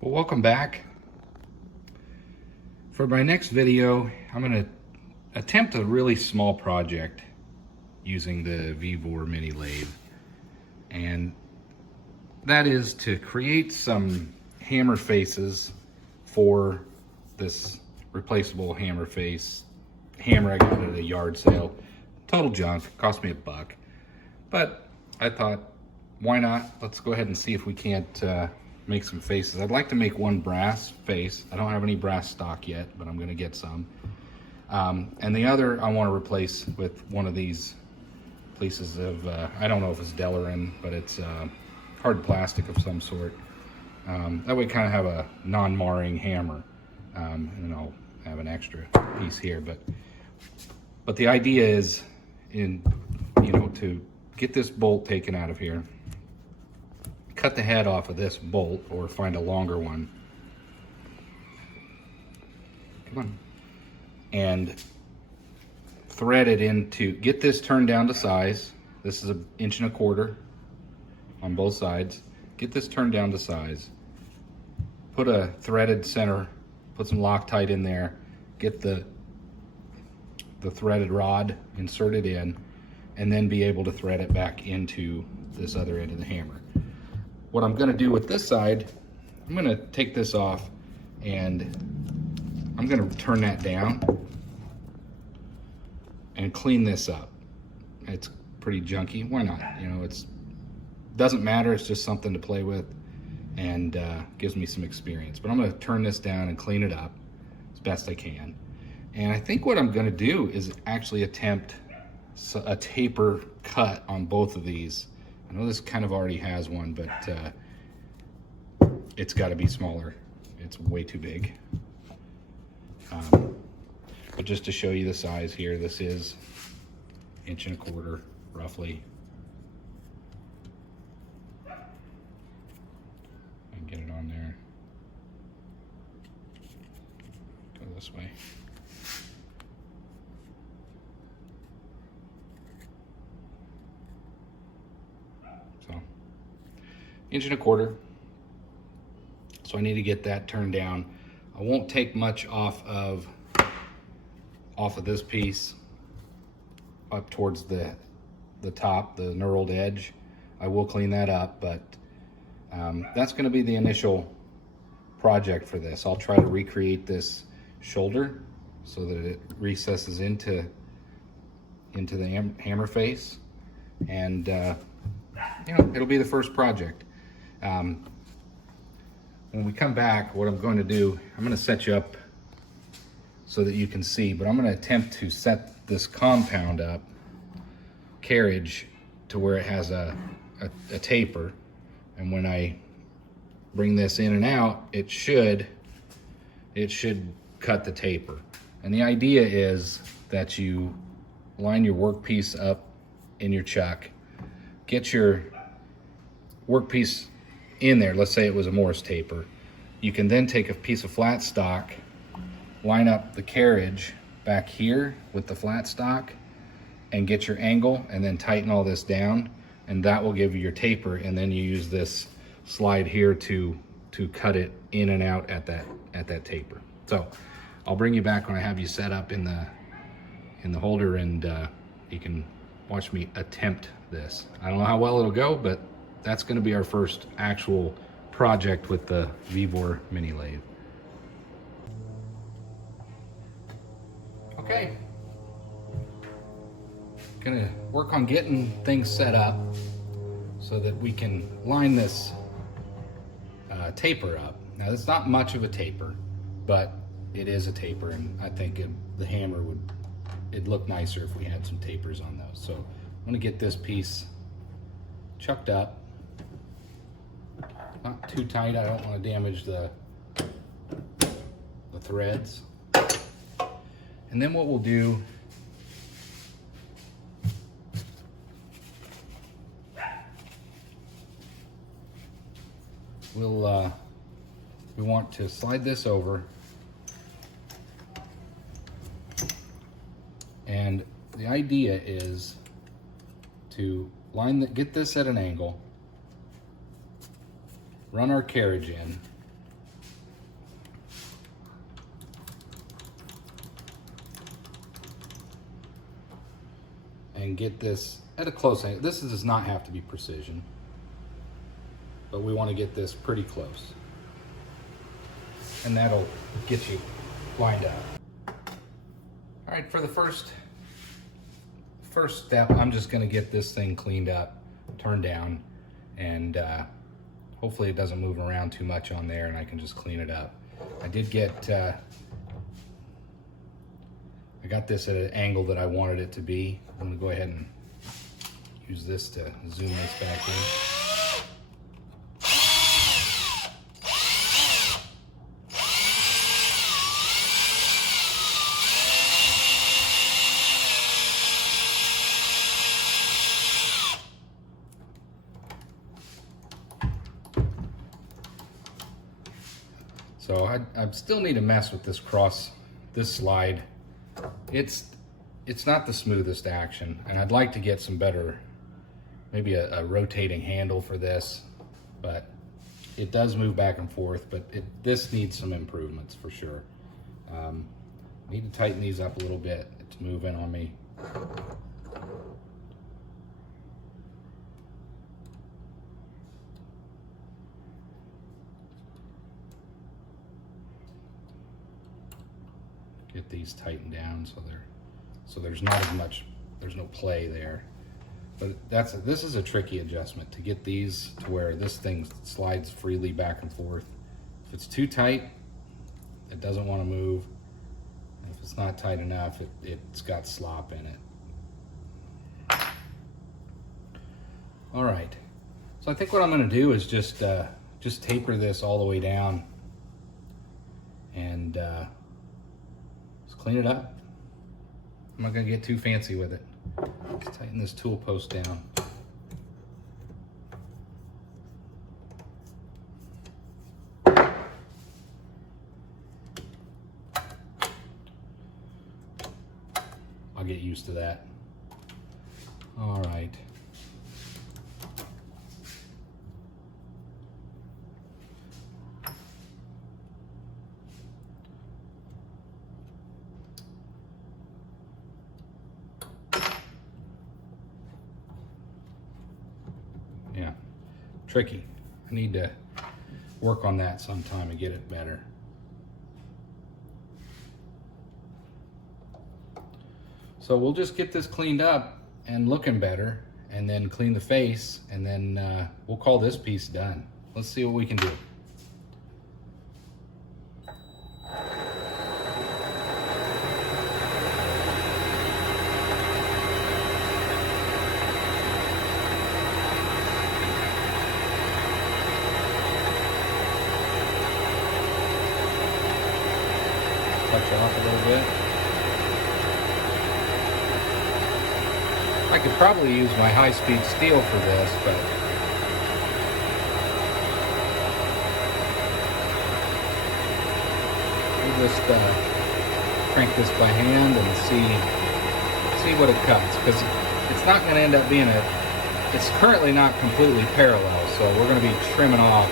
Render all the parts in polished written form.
Well, welcome back. For my next video, I'm going to attempt a really small project using the Vevor mini lathe. And that is to create some hammer faces for this replaceable hammer face hammer I got at a yard sale. Total junk, cost me $1. But I thought, why not? Let's go ahead and see if we can't make some faces. I'd like to make one brass face. I don't have any brass stock yet, but I'm gonna get some. And the other I want to replace with one of these pieces of, I don't know if it's Delrin, but it's hard plastic of some sort. That way kind of have a non-marring hammer. And I'll have an extra piece here, but the idea is to get this bolt taken out of here, cut the head off of this bolt or find a longer one. Come on. And thread it into, get this turned down to size. This is 1.25 inches on both sides. Get this turned down to size. Put a threaded center, put some Loctite in there, get the threaded rod inserted in, and then be able to thread it back into this other end of the hammer. What I'm gonna do with this side, I'm gonna take this off and I'm gonna turn that down and clean this up. It's pretty junky, why not? It's doesn't matter, it's just something to play with and gives me some experience. But I'm gonna turn this down and clean it up as best I can. And I think what I'm gonna do is actually attempt a taper cut on both of these. I know this kind of already has one, but it's got to be smaller. It's way too big. But just to show you the size here, this is 1.25 inches roughly. And get it on there. Go this way. So 1.25 inches. So I need to get that turned down. I won't take much off of this piece up towards the top, the knurled edge. I will clean that up, but that's going to be the initial project for this. I'll try to recreate this shoulder so that it recesses into the hammer face, and it'll be the first project. When we come back, what I'm going to do, I'm going to set you up so that you can see, but I'm going to attempt to set this compound up, carriage, to where it has a taper. And when I bring this in and out, it should cut the taper. And the idea is that you line your workpiece up in your chuck, get your workpiece in there. Let's say it was a Morse taper. You can then take a piece of flat stock, line up the carriage back here with the flat stock, and get your angle, and then tighten all this down, and that will give you your taper. And then you use this slide here to cut it in and out at that taper. So I'll bring you back when I have you set up in the holder, and you can watch me attempt this. I don't know how well it'll go, but that's going to be our first actual project with the Vevor mini lathe. Okay, gonna work on getting things set up so that we can line this taper up. Now, it's not much of a taper, but it is a taper, and I think the hammer it'd look nicer if we had some tapers on those. So I'm gonna get this piece chucked up. Not too tight, I don't want to damage the threads. And then what we'll do, we want to slide this over, and the idea is to get this at an angle, run our carriage in, and get this at a close angle. This does not have to be precision, but we want to get this pretty close. And that'll get you lined up. All right, for the first step, I'm just gonna get this thing cleaned up, turned down, and hopefully it doesn't move around too much on there and I can just clean it up. I did get, I got this at an angle that I wanted it to be. I'm gonna go ahead and use this to zoom this back in. So I still need to mess with this slide. It's not the smoothest action, and I'd like to get some better, maybe a rotating handle for this, but it does move back and forth, but this needs some improvements for sure. I need to tighten these up a little bit. It's moving on me. Get these tightened down so there's not as much, there's no play there. But this is a tricky adjustment to get these to where this thing slides freely back and forth. If it's too tight, it doesn't want to move. If it's not tight enough, it's got slop in it. All right, so I think what I'm going to do is just taper this all the way down and clean it up. I'm not gonna get too fancy with it. Let's tighten this tool post down. I'll get used to that. All right. Yeah, tricky. I need to work on that sometime and get it better. So we'll just get this cleaned up and looking better, and then clean the face, and then we'll call this piece done. Let's see what we can do. Touch off a little bit. I could probably use my high-speed steel for this, but we'll just crank this by hand and see what it cuts, because it's not going to end up being it's currently not completely parallel, so we're going to be trimming off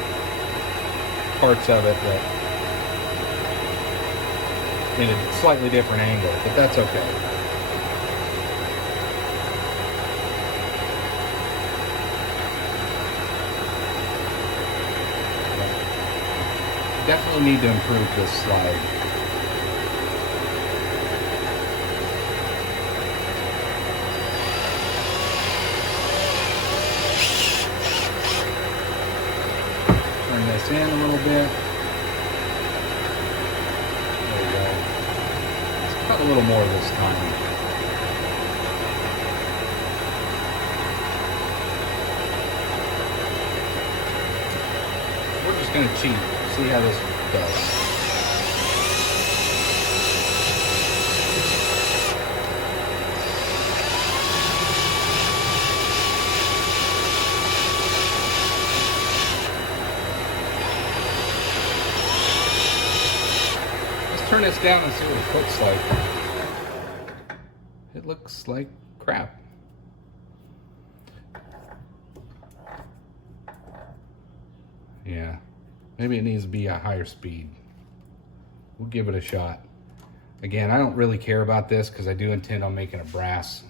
parts of it that in a slightly different angle, but that's okay. Definitely need to improve this slide. Turn this in a little bit. There we go. Let's cut a little more this time. We're just going to cheat. See how this goes. Let's turn this down and see what it looks like. It looks like crap. Yeah. Maybe it needs to be a higher speed. We'll give it a shot. Again, I don't really care about this because I do intend on making a brass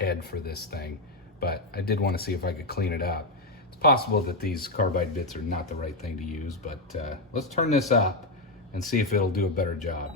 head for this thing, but I did want to see if I could clean it up. It's possible that these carbide bits are not the right thing to use, but let's turn this up and see if it'll do a better job.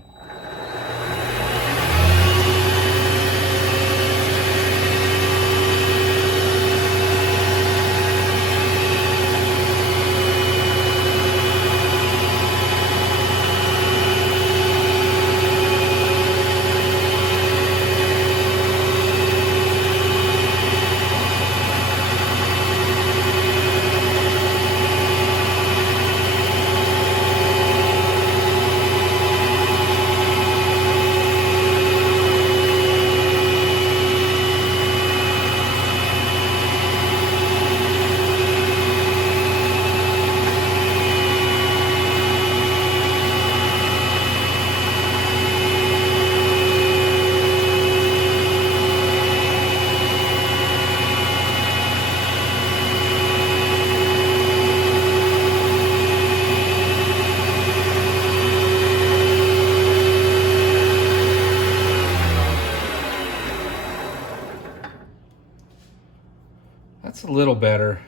That's a little better.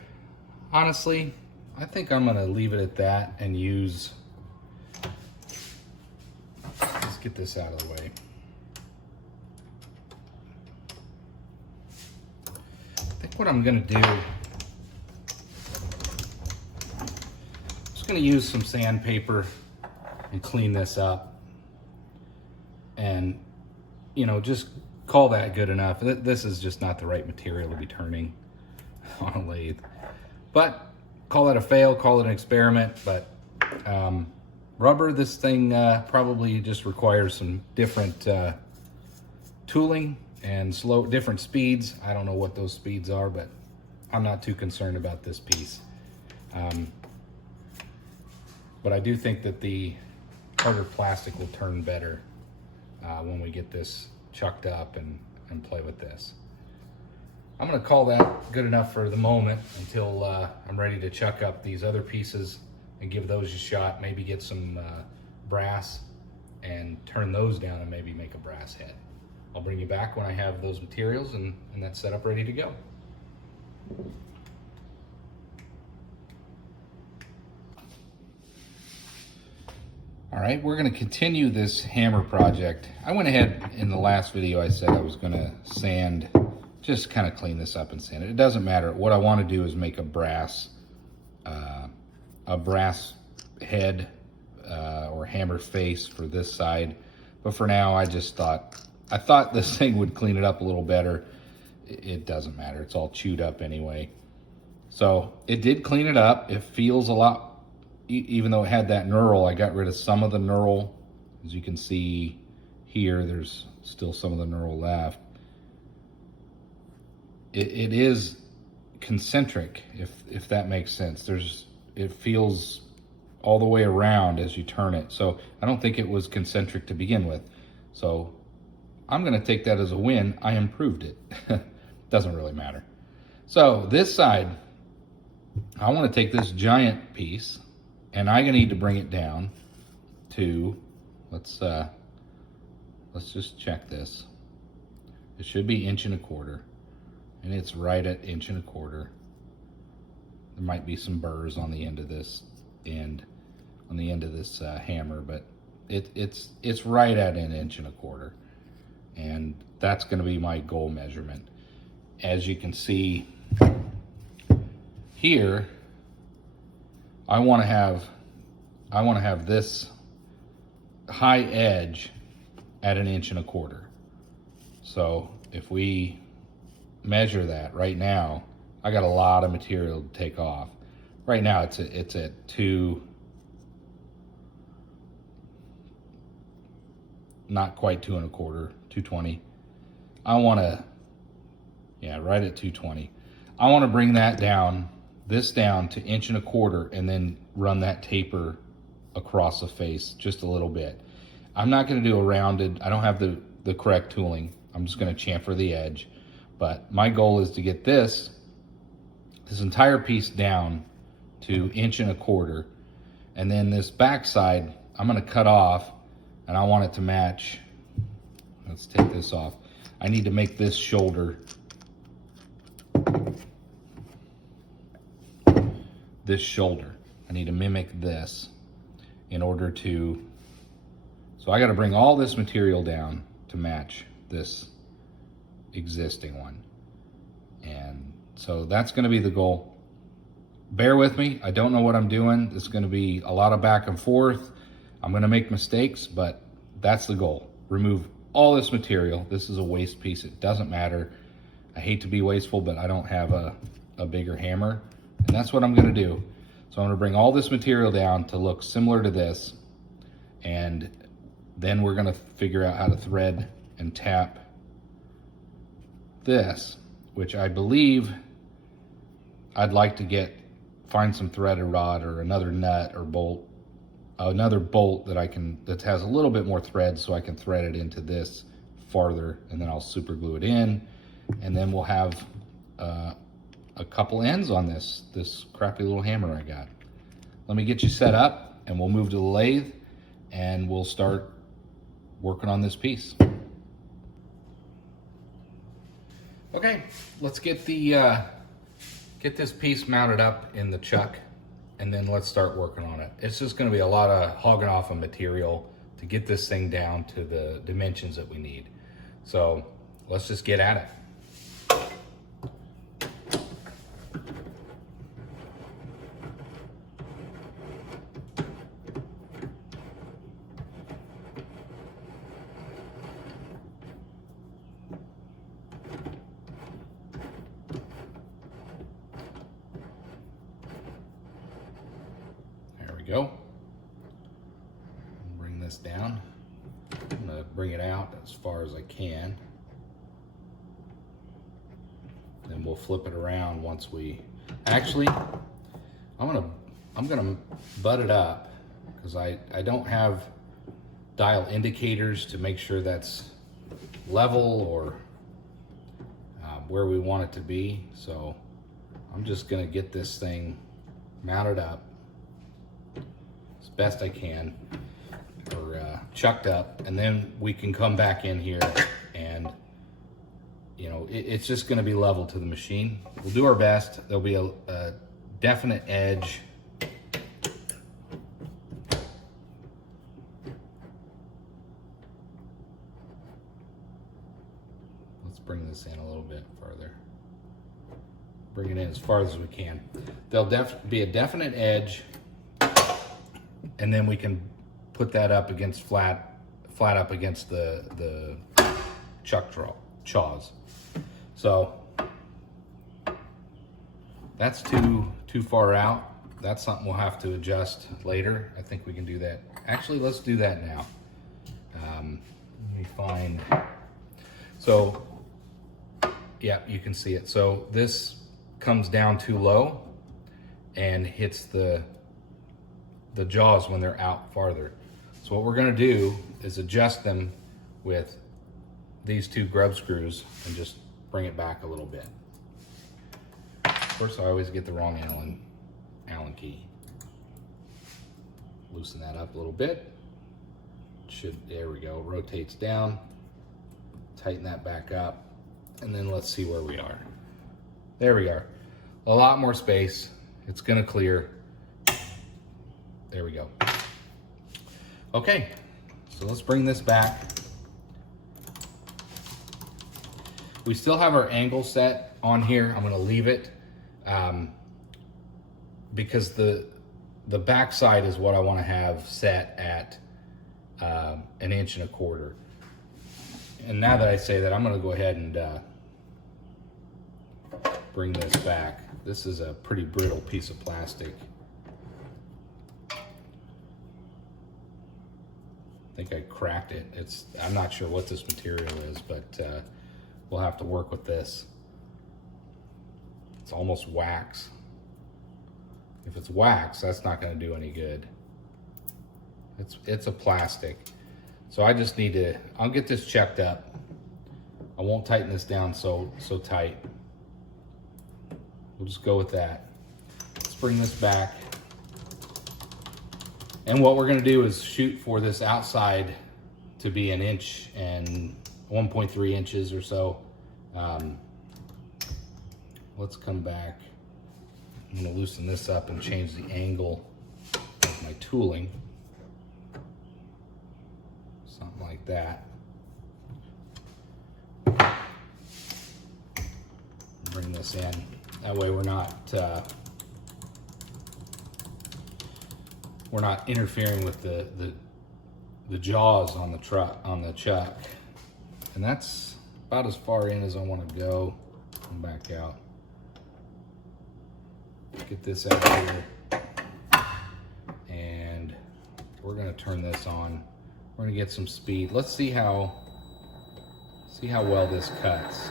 Honestly, I think I'm gonna leave it at that and use, let's get this out of the way. I think what I'm gonna do, I'm just gonna use some sandpaper and clean this up and, you know, just call that good enough. This is just not the right material to be turning on a lathe, but call it a fail, call it an experiment. But rubber, this thing probably just requires some different tooling and different speeds. I don't know what those speeds are, but I'm not too concerned about this piece. But I do think that the harder plastic will turn better when we get this chucked up and play with this. I'm gonna call that good enough for the moment until I'm ready to chuck up these other pieces and give those a shot, maybe get some brass and turn those down and maybe make a brass head. I'll bring you back when I have those materials and that setup ready to go. All right, we're gonna continue this hammer project. I went ahead in the last video, I said I was gonna sand, just kind of clean this up and sand it. It doesn't matter. What I want to do is make a brass head or hammer face for this side. But for now, I thought this thing would clean it up a little better. It doesn't matter. It's all chewed up anyway. So it did clean it up. It feels a lot, even though it had that knurl, I got rid of some of the knurl. As you can see here, there's still some of the knurl left. It is concentric, if that makes sense. It feels all the way around as you turn it. So I don't think it was concentric to begin with. So I'm gonna take that as a win. I improved it. Doesn't really matter. So this side, I wanna take this giant piece and I'm gonna need to bring it down to, let's just check this. It should be 1.25 inches. And it's right at 1.25 inches. There might be some burrs on the end of this hammer, but it's right at 1.25 inches. And that's going to be my goal measurement. As you can see here, I want to have this high edge at 1.25 inches. So if we measure that right now, I got a lot of material to take off. Right now it's at 2, not quite 2.25, 220. I want to, yeah, right at 220. I want to bring that down, this down to 1.25 inches, and then run that taper across the face just a little bit. I'm not going to do a rounded, I don't have the correct tooling. I'm just going to chamfer the edge. But my goal is to get this entire piece down to 1.25 inches, and then this back side I'm going to cut off, and I want it to match. Let's take this off. I need to make this shoulder this shoulder. I need to mimic this in order to, so I got to bring all this material down to match this existing one. And so that's going to be the goal. Bear with me. I don't know what I'm doing. It's going to be a lot of back and forth. I'm going to make mistakes, but that's the goal. Remove all this material. This is a waste piece. It doesn't matter. I hate to be wasteful, but I don't have a bigger hammer. And that's what I'm going to do. So I'm going to bring all this material down to look similar to this. And then we're going to figure out how to thread and tap this, which I believe I'd like to find some threaded rod or another nut or bolt, another bolt that has a little bit more thread, so I can thread it into this farther, and then I'll super glue it in, and then we'll have a couple ends on this crappy little hammer I got. Let me get you set up and we'll move to the lathe and we'll start working on this piece. Okay, let's get this piece mounted up in the chuck, and then let's start working on it. It's just going to be a lot of hogging off of material to get this thing down to the dimensions that we need. So let's just get at it. Go. Bring this down. I'm going to bring it out as far as I can. Then we'll flip it around once we actually I'm gonna butt it up because I don't have dial indicators to make sure that's level or where we want it to be. So I'm just gonna get this thing mounted up as best I can, or chucked up, and then we can come back in here and, you know, it's just going to be level to the machine. We'll do our best. There'll be a definite edge. Let's bring this in a little bit further. Bring it in as far as we can. There'll be a definite edge, and then we can put that up against flat up against the chuck chaws. So that's too far out. That's something we'll have to adjust later. I think we can do that. Actually, let's do that now. Let me find. So yeah, you can see it. So this comes down too low and hits the jaws when they're out farther. So what we're going to do is adjust them with these two grub screws and just bring it back a little bit. Of course, I always get the wrong Allen key. Loosen that up a little bit. There we go. Rotates down. Tighten that back up, and then let's see where we are. There we are. A lot more space. It's going to clear. There we go. Okay, so let's bring this back. We still have our angle set on here. I'm going to leave it because the back side is what I want to have set at 1 1/4 inches. And now that I say that, I'm going to go ahead and bring this back. This is a pretty brittle piece of plastic. I think I cracked it. I'm not sure what this material is, but we'll have to work with this. It's almost wax. If it's wax, that's not going to do any good. It's a plastic. So I just need to, I'll get this checked up. I won't tighten this down so tight. We'll just go with that. Let's bring this back. And what we're going to do is shoot for this outside to be 1 inch and 1.3 inches or so. Let's come back. I'm going to loosen this up and change the angle of my tooling. Something like that. Bring this in. That way we're not interfering with the jaws on the chuck. And that's about as far in as I want to go. Come back out. Get this out here. And we're going to turn this on. We're going to get some speed. Let's see how well this cuts.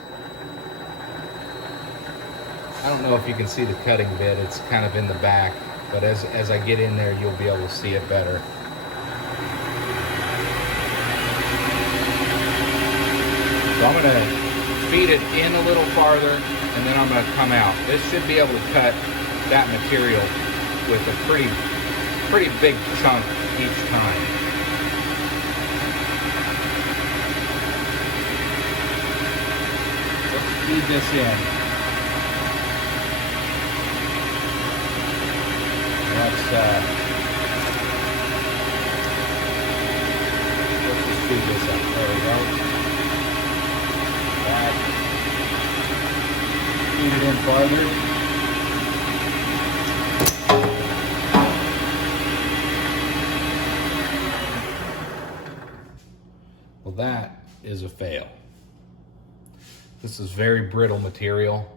I don't know if you can see the cutting bit. It's kind of in the back, but as I get in there, you'll be able to see it better. So I'm going to feed it in a little farther, and then I'm going to come out. This should be able to cut that material with a pretty big chunk each time. Let's feed this in. Let's just speed this up. There we go. That. Feed it in farther. Well, that is a fail. This is very brittle material.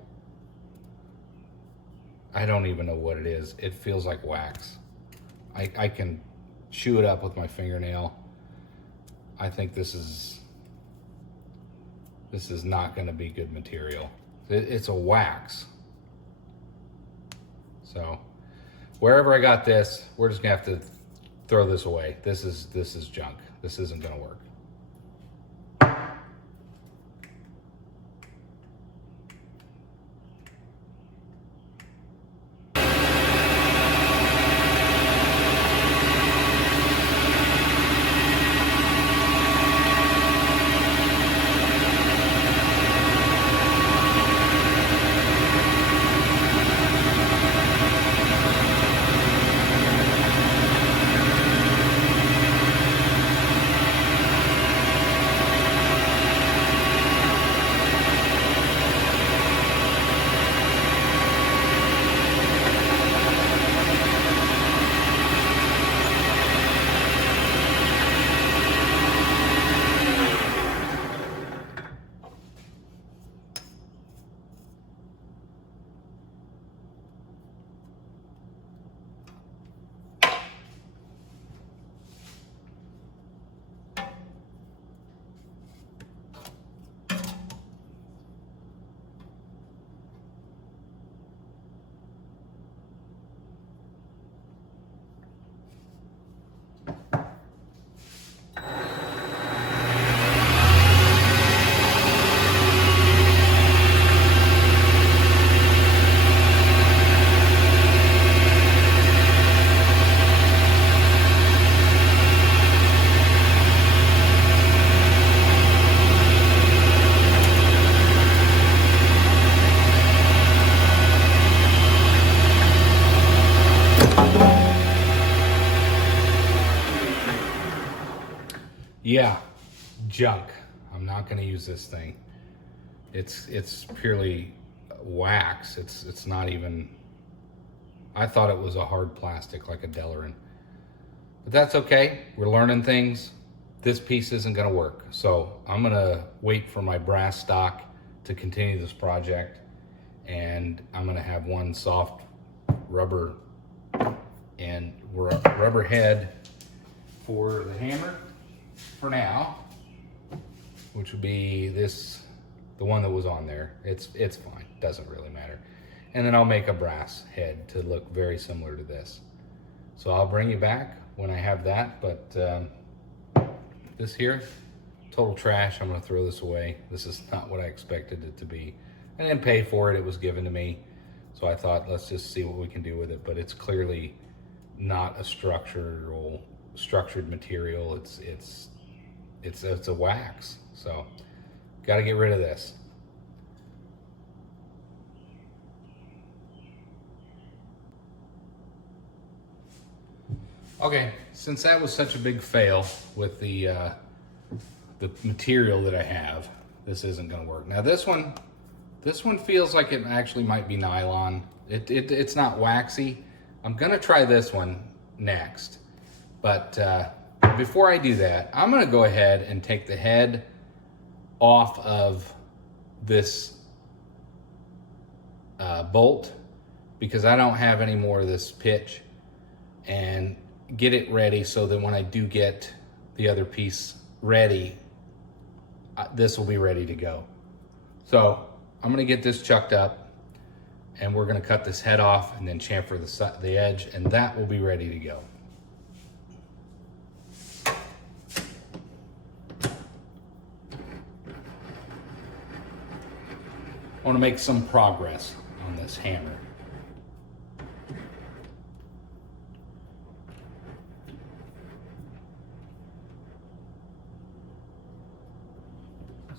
I don't even know what it is. It feels like wax. I can chew it up with my fingernail. I think this is not going to be good material. It's a wax. So wherever I got this, we're just gonna have to throw this away. This is junk. This isn't going to work. Yeah, junk. I'm not going to use this thing. It's purely wax. It's not even. I thought it was a hard plastic like a Delrin, but that's okay. We're learning things. This piece isn't going to work, so I'm going to wait for my brass stock to continue this project, and I'm going to have one soft rubber and rubber head for the hammer for now, which would be this, the one that was on there. It's fine, doesn't really matter. And then I'll make a brass head to look very similar to this. So I'll bring you back when I have that, but this here, total trash. I'm gonna throw this away. This is not what I expected it to be. I didn't pay for it, it was given to me. So I thought, let's just see what we can do with it, but it's clearly not a structured material. It's a wax. So got to get rid of this. Okay, since that was such a big fail with the material that I have, this isn't gonna work. Now this one feels like it actually might be nylon. It's not waxy. I'm gonna try this one next. But before I do that, I'm gonna go ahead and take the head off of this bolt because I don't have any more of this pitch, and get it ready so that when I do get the other piece ready, this will be ready to go. So I'm gonna get this chucked up and we're gonna cut this head off and then chamfer the edge, and that will be ready to go. I wanna make some progress on this hammer.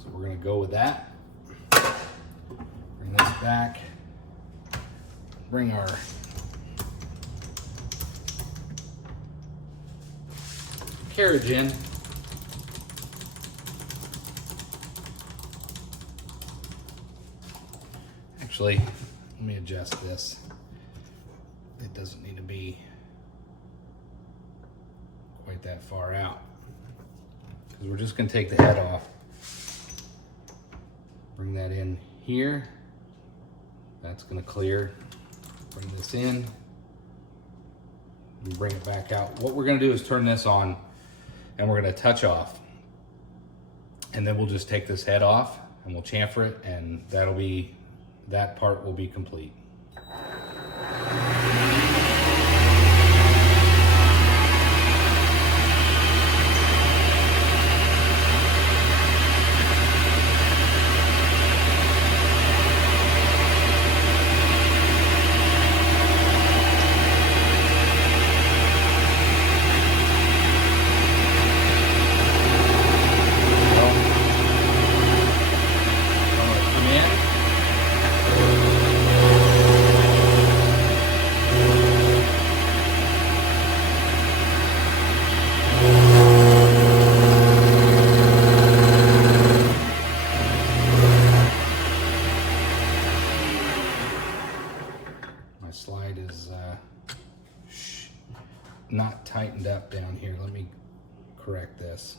So we're gonna go with that. Bring this back. Bring our carriage in. Actually, let me adjust this. It doesn't need to be quite that far out, because we're just gonna take the head off. Bring that in here. That's gonna clear. Bring this in and bring it back out. What we're gonna do is turn this on and we're gonna touch off. And then we'll just take this head off and we'll chamfer it, and that part will be complete. My slide is not tightened up down here. Let me correct this.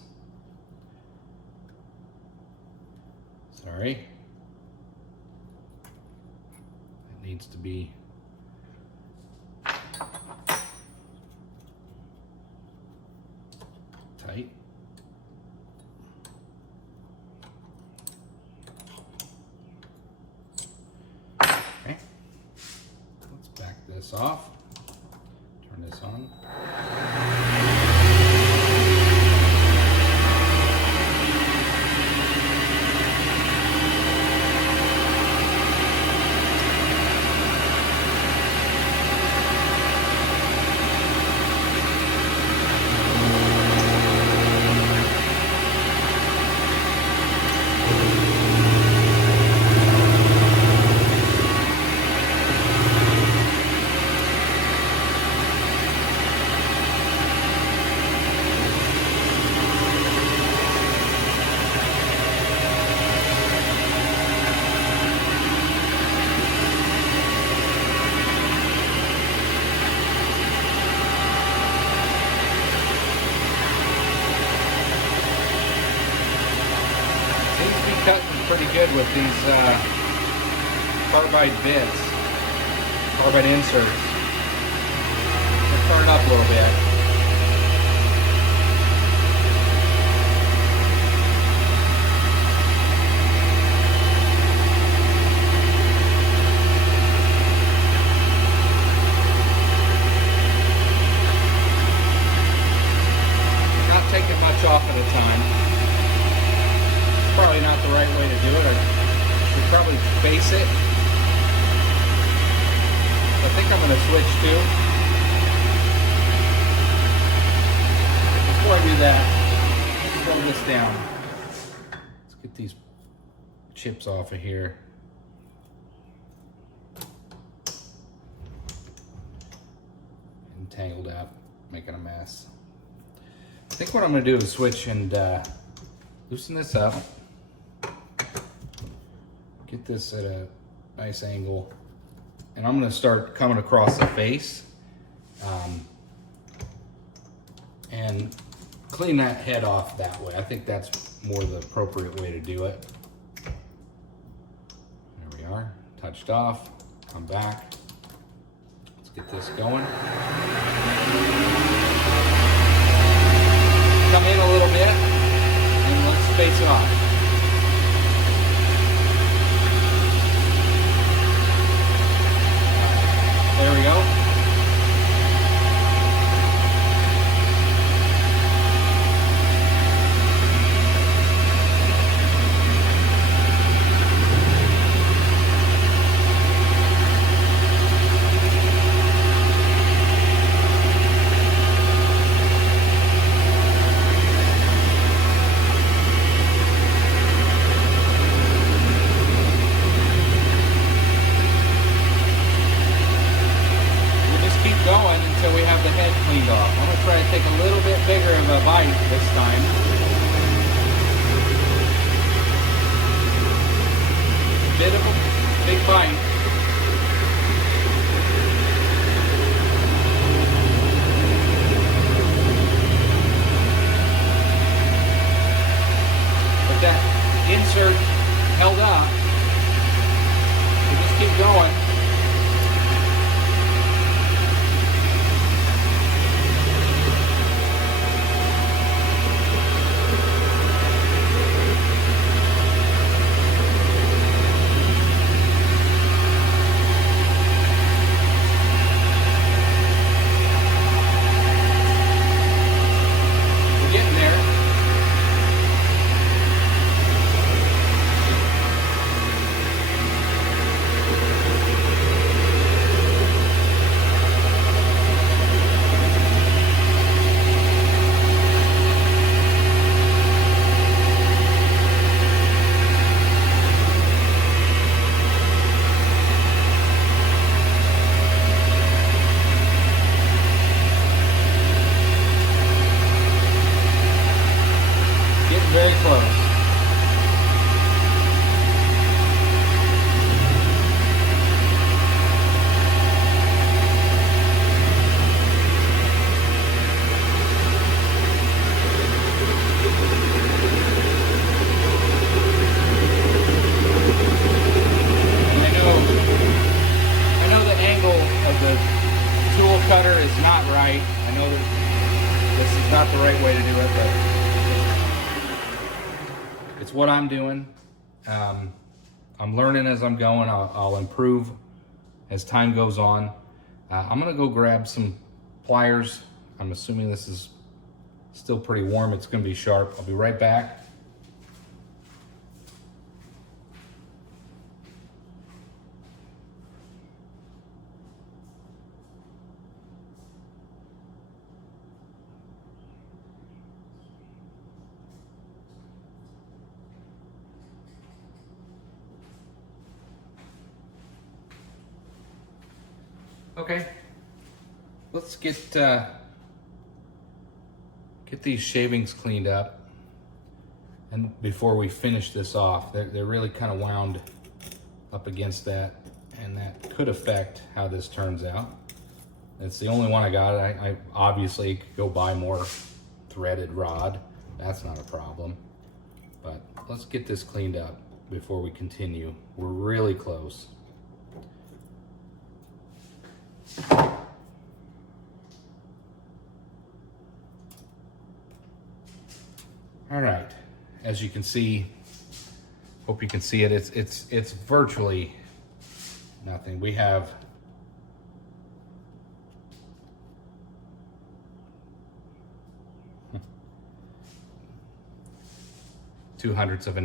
Sorry. It needs to be tight. Okay. Let's back this off. Turn this on. Cutting pretty good with these carbide bits, carbide inserts. Let's turn it up a little bit. Not taking much off at a time. Probably not the right way to do it. I should probably face it. I think I'm going to switch to. Before I do that, let's slow this down. Let's get these chips off of here. And tangled up. making a mess. I think what I'm gonna do is switch and loosen this up. Get this at a nice angle. And I'm gonna start coming across the face and clean that head off that way. I think that's more the appropriate way to do it. There we are, touched off. Come back. Let's get this going. Come in a little bit and let's space it off. There we go. Bit of a big bite. But that insert held up. So just keep going. Very close. I know the angle of the tool cutter is not right. I know that this is not the right way to do it, but it's what I'm doing. I'm learning as I'm going. I'll improve as time goes on. I'm gonna go grab some pliers. I'm assuming this is still pretty warm. It's gonna be sharp. I'll be right back. Okay, let's get these shavings cleaned up, and before we finish this off, they're really kind of wound up against that, and that could affect how this turns out. It's the only one I got. I obviously could go buy more threaded rod. That's not a problem, but let's get this cleaned up before we continue. We're really close. All right, as you can see, hope you can see it. It's virtually nothing. We have .2 of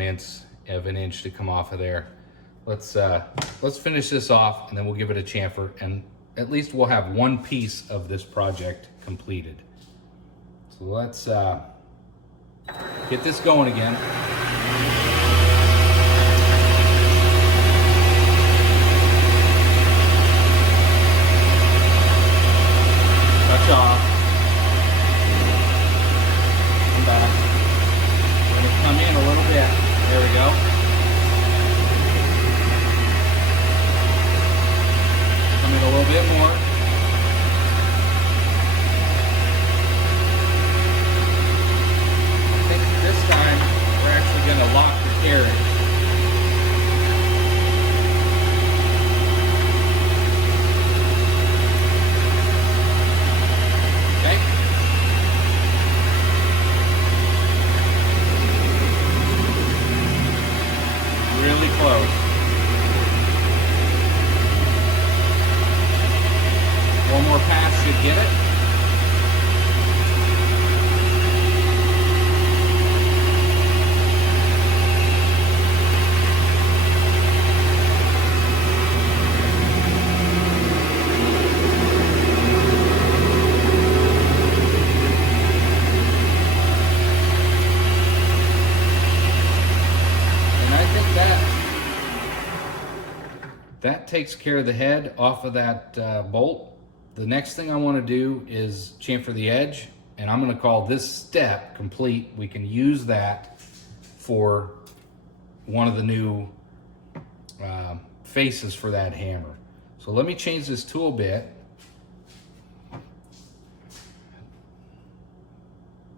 an inch to come off of there. Let's finish this off, and then we'll give it a chamfer, and at least we'll have one piece of this project completed. So let's get this going again. Touch off. bit more. I think this time we're actually going to lock the carriage. Okay. Really close. One more pass should get it. That takes care of the head off of that bolt. The next thing I want to do is chamfer the edge, and I'm going to call this step complete. We can use that for one of the new faces for that hammer. So let me change this tool bit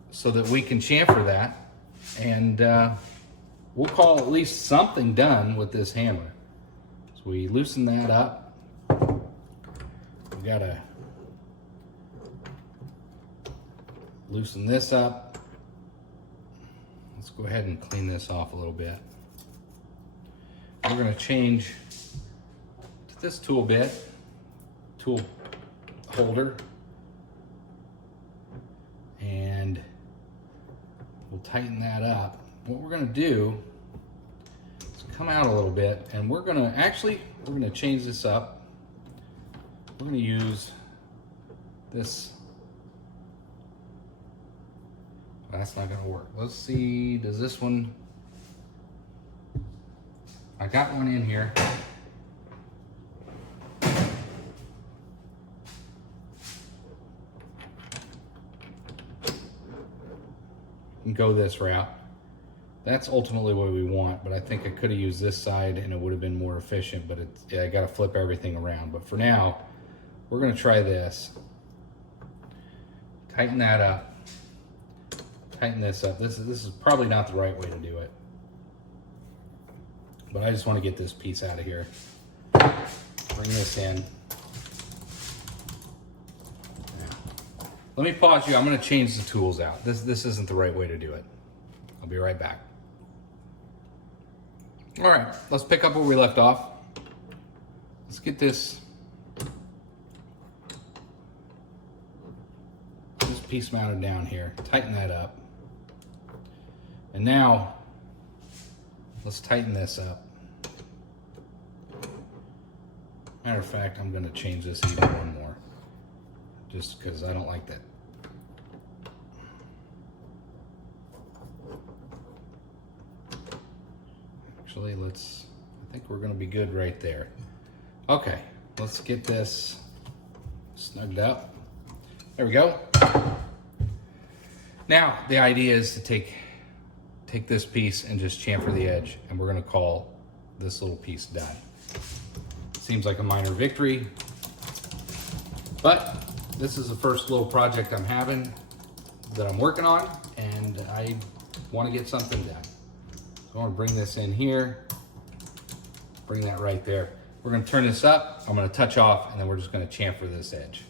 so that we can chamfer that, and we'll call at least something done with this hammer. So we loosen that up. We gotta loosen this up. Let's go ahead and clean this off a little bit. We're gonna change to this tool bit, tool holder, and we'll tighten that up. What we're gonna do is come out a little bit, and we're gonna change this up. We're gonna use this. That's not gonna work. Let's see, does this one, I got one in here. And go this route. That's ultimately what we want, but I think I could have used this side and it would have been more efficient, but I got to flip everything around. But for now, we're going to try this. Tighten that up. Tighten this up. This is probably not the right way to do it, but I just want to get this piece out of here. Bring this in. Let me pause you. I'm going to change the tools out. This isn't the right way to do it. I'll be right back. All right, let's pick up where we left off. Let's get this piece mounted down here. Tighten that up. And now, let's tighten this up. Matter of fact, I'm going to change this even one more, just because I don't like that. Actually, I think we're going to be good right there. Okay, let's get this snugged up. There we go. Now, the idea is to take this piece and just chamfer the edge, and we're going to call this little piece done. Seems like a minor victory, but this is the first little project I'm having that I'm working on, and I want to get something done. So I want to bring this in here, bring that right there. We're going to turn this up, I'm going to touch off, and then we're just going to chamfer this edge.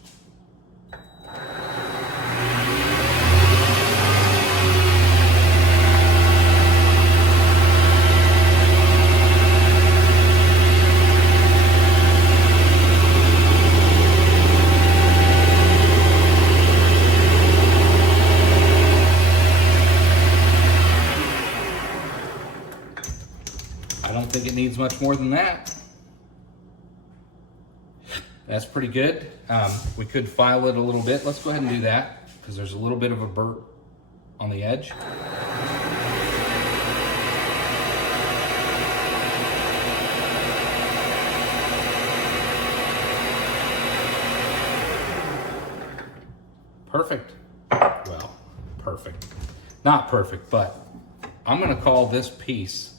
I don't think it needs much more than that. That's pretty good. We could file it a little bit. Let's go ahead and do that because there's a little bit of a burr on the edge. Perfect. Well, perfect. Not perfect, but I'm gonna call this piece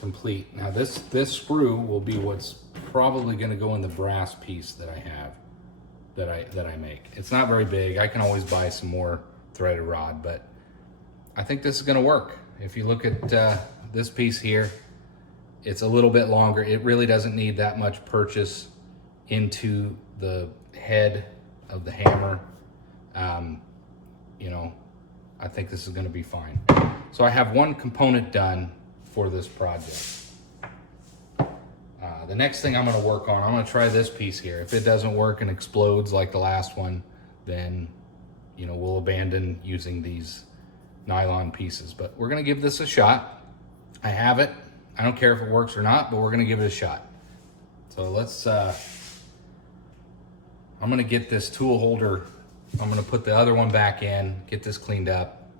complete. Now this screw will be what's probably going to go in the brass piece that I have, that I make. It's not very big. I can always buy some more threaded rod, but I think this is going to work. If you look at this piece here, it's a little bit longer. It really doesn't need that much purchase into the head of the hammer. You know, I think this is going to be fine. So I have one component done for this project. The next thing I'm going to work on, I'm going to try this piece here. If it doesn't work and explodes like the last one, then, you know, we'll abandon using these nylon pieces. But we're going to give this a shot. I have it. I don't care if it works or not, but we're going to give it a shot. So let's, I'm going to get this tool holder. I'm going to put the other one back in, get this cleaned up.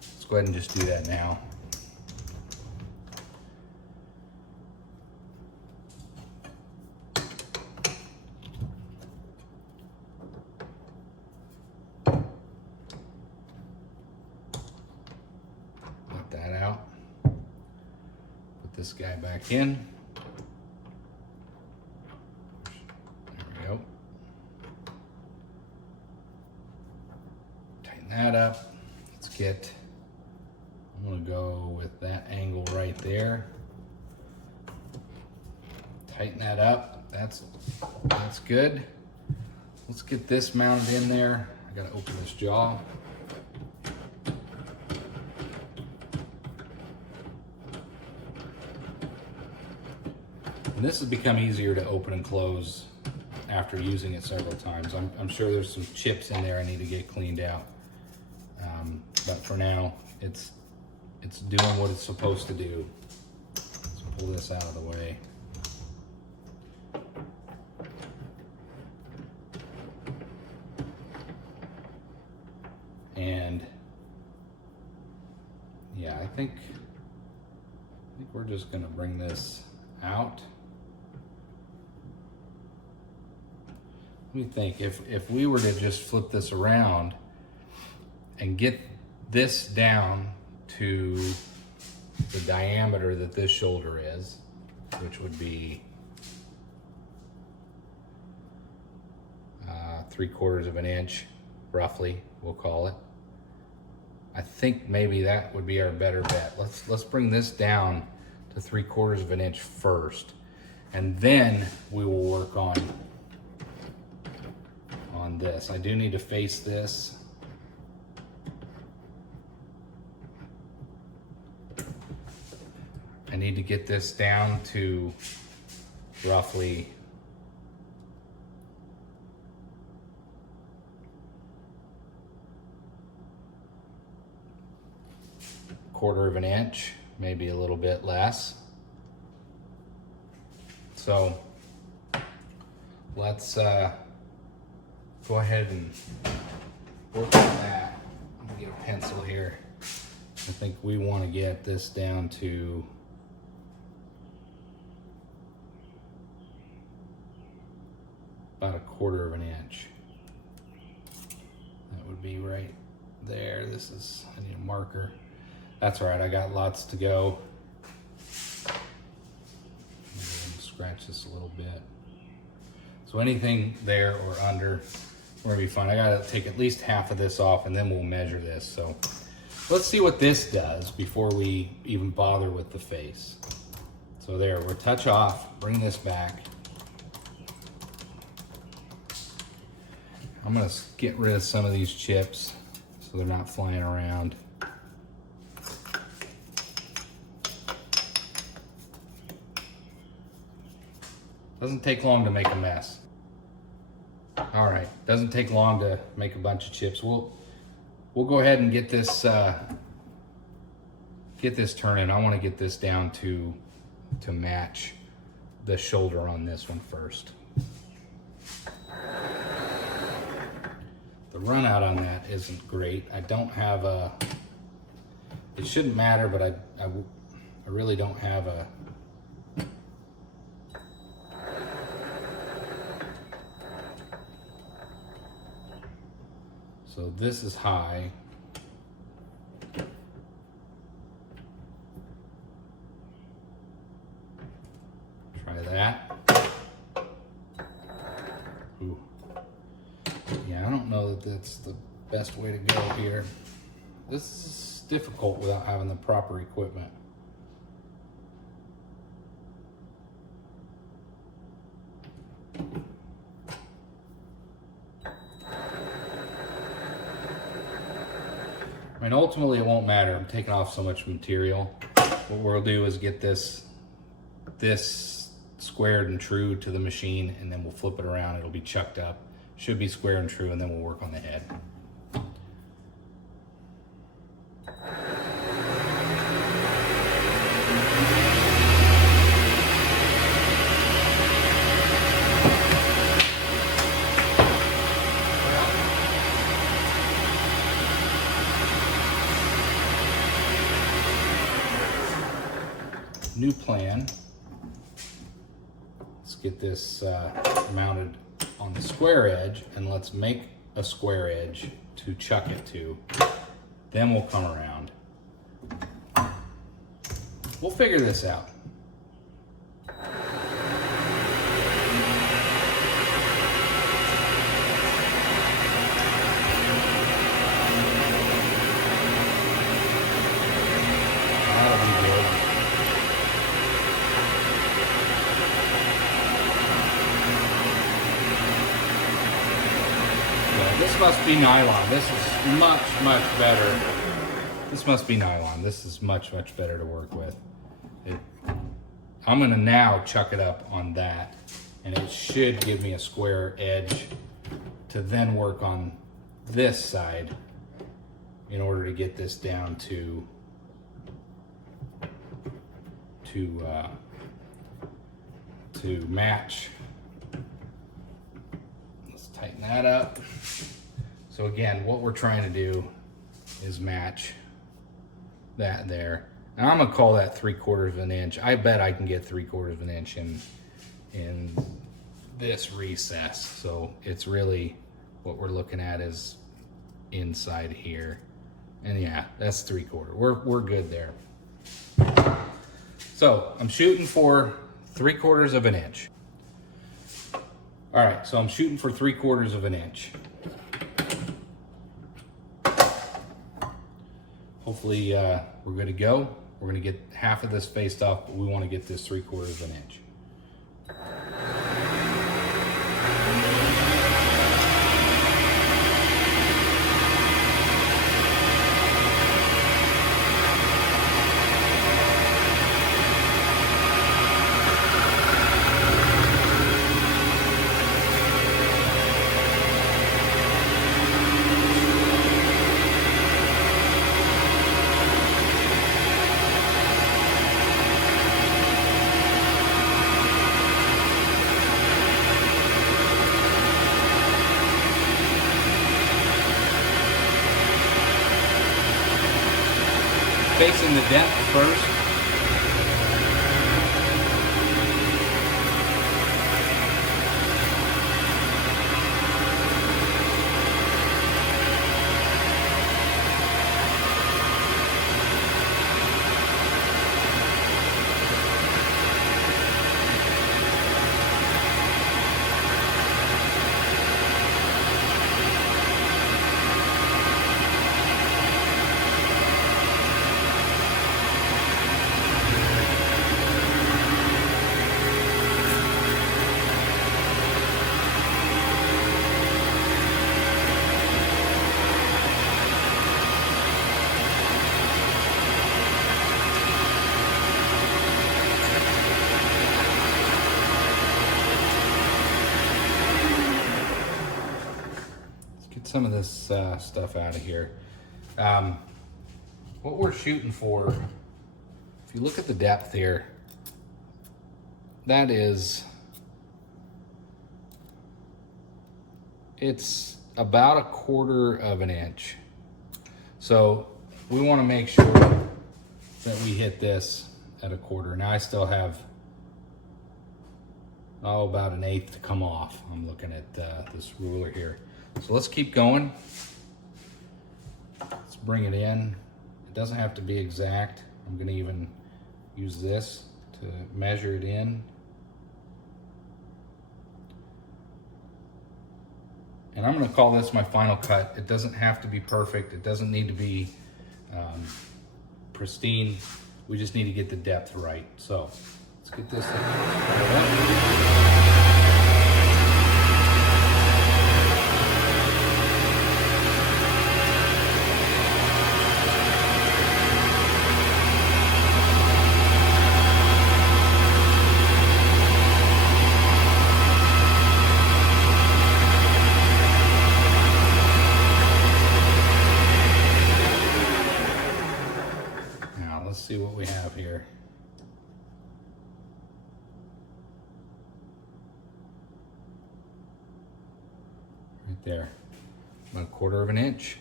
Let's go ahead and just do that now. Let that out. Put this guy back in. There we go. Tighten that up. Let's get, I'm gonna go with that angle right there. Tighten that up. That's good. Let's get this mounted in there. I gotta open this jaw. And this has become easier to open and close after using it several times. I'm sure there's some chips in there I need to get cleaned out. But for now, it's doing what it's supposed to do. Let's pull this out of the way. And yeah, I think we're just gonna bring this out. Let me think, if we were to just flip this around and get this down to the diameter that this shoulder is, which would be 3/4 of an inch, roughly, we'll call it. I think maybe that would be our better bet. Let's bring this down to 3/4 of an inch first, and then we will work on this. I do need to face this. I need to get this down to roughly quarter of an inch, maybe a little bit less. So let's go ahead and work on that. I'm gonna get a pencil here. I think we want to get this down to about 1/4 of an inch. That would be right there. I need a marker. That's all right, I got lots to go. Scratch this a little bit. So anything there or under, we're gonna be fine. I gotta take at least half of this off and then we'll measure this. So let's see what this does before we even bother with the face. So there, we're touch off, bring this back. I'm gonna get rid of some of these chips so they're not flying around. Doesn't take long to make a mess. All right, doesn't take long to make a bunch of chips. We'll go ahead and get this turning. I want to get this down to match the shoulder on this one first. The run out on that isn't great. I don't have a, it shouldn't matter, but I really don't have a, so this is high. Try that. Ooh. Yeah, I don't know that that's the best way to go here. This is difficult without having the proper equipment. I mean, ultimately it won't matter. I'm taking off so much material. What we'll do is get this squared and true to the machine, and then we'll flip it around. It'll be chucked up. Should be square and true, and then we'll work on the head. New plan. Let's get this mounted on the square edge, and let's make a square edge to chuck it to. Then we'll come around. We'll figure this out. That'll be good. This must be nylon. This is much, much better. This must be nylon. This is much, much better to work with. I'm gonna now chuck it up on that, and it should give me a square edge to then work on this side in order to get this down to match. Let's tighten that up. So again, what we're trying to do is match that there. And I'm gonna call that 3/4 of an inch. I bet I can get 3/4 of an inch in this recess. So it's really, what we're looking at is inside here. And yeah, that's 3/4. We're good there. So I'm shooting for 3/4 of an inch. All right, so I'm shooting for 3/4 of an inch. Hopefully we're good to go. We're gonna get half of this faced off, but we wanna get this 3/4 of an inch. Facing the depth first. Some of this stuff out of here. What we're shooting for, if you look at the depth here, that is, it's about 1/4 of an inch. So we want to make sure that we hit this at 1/4. Now I still have about 1/8 to come off. I'm looking at this ruler here. So let's keep going. Let's bring it in. It doesn't have to be exact. I'm gonna even use this to measure it in. And I'm gonna call this my final cut. It doesn't have to be perfect. It doesn't need to be pristine. We just need to get the depth right. So let's get this Let's see what we have here. Right there, about 1/4 of an inch.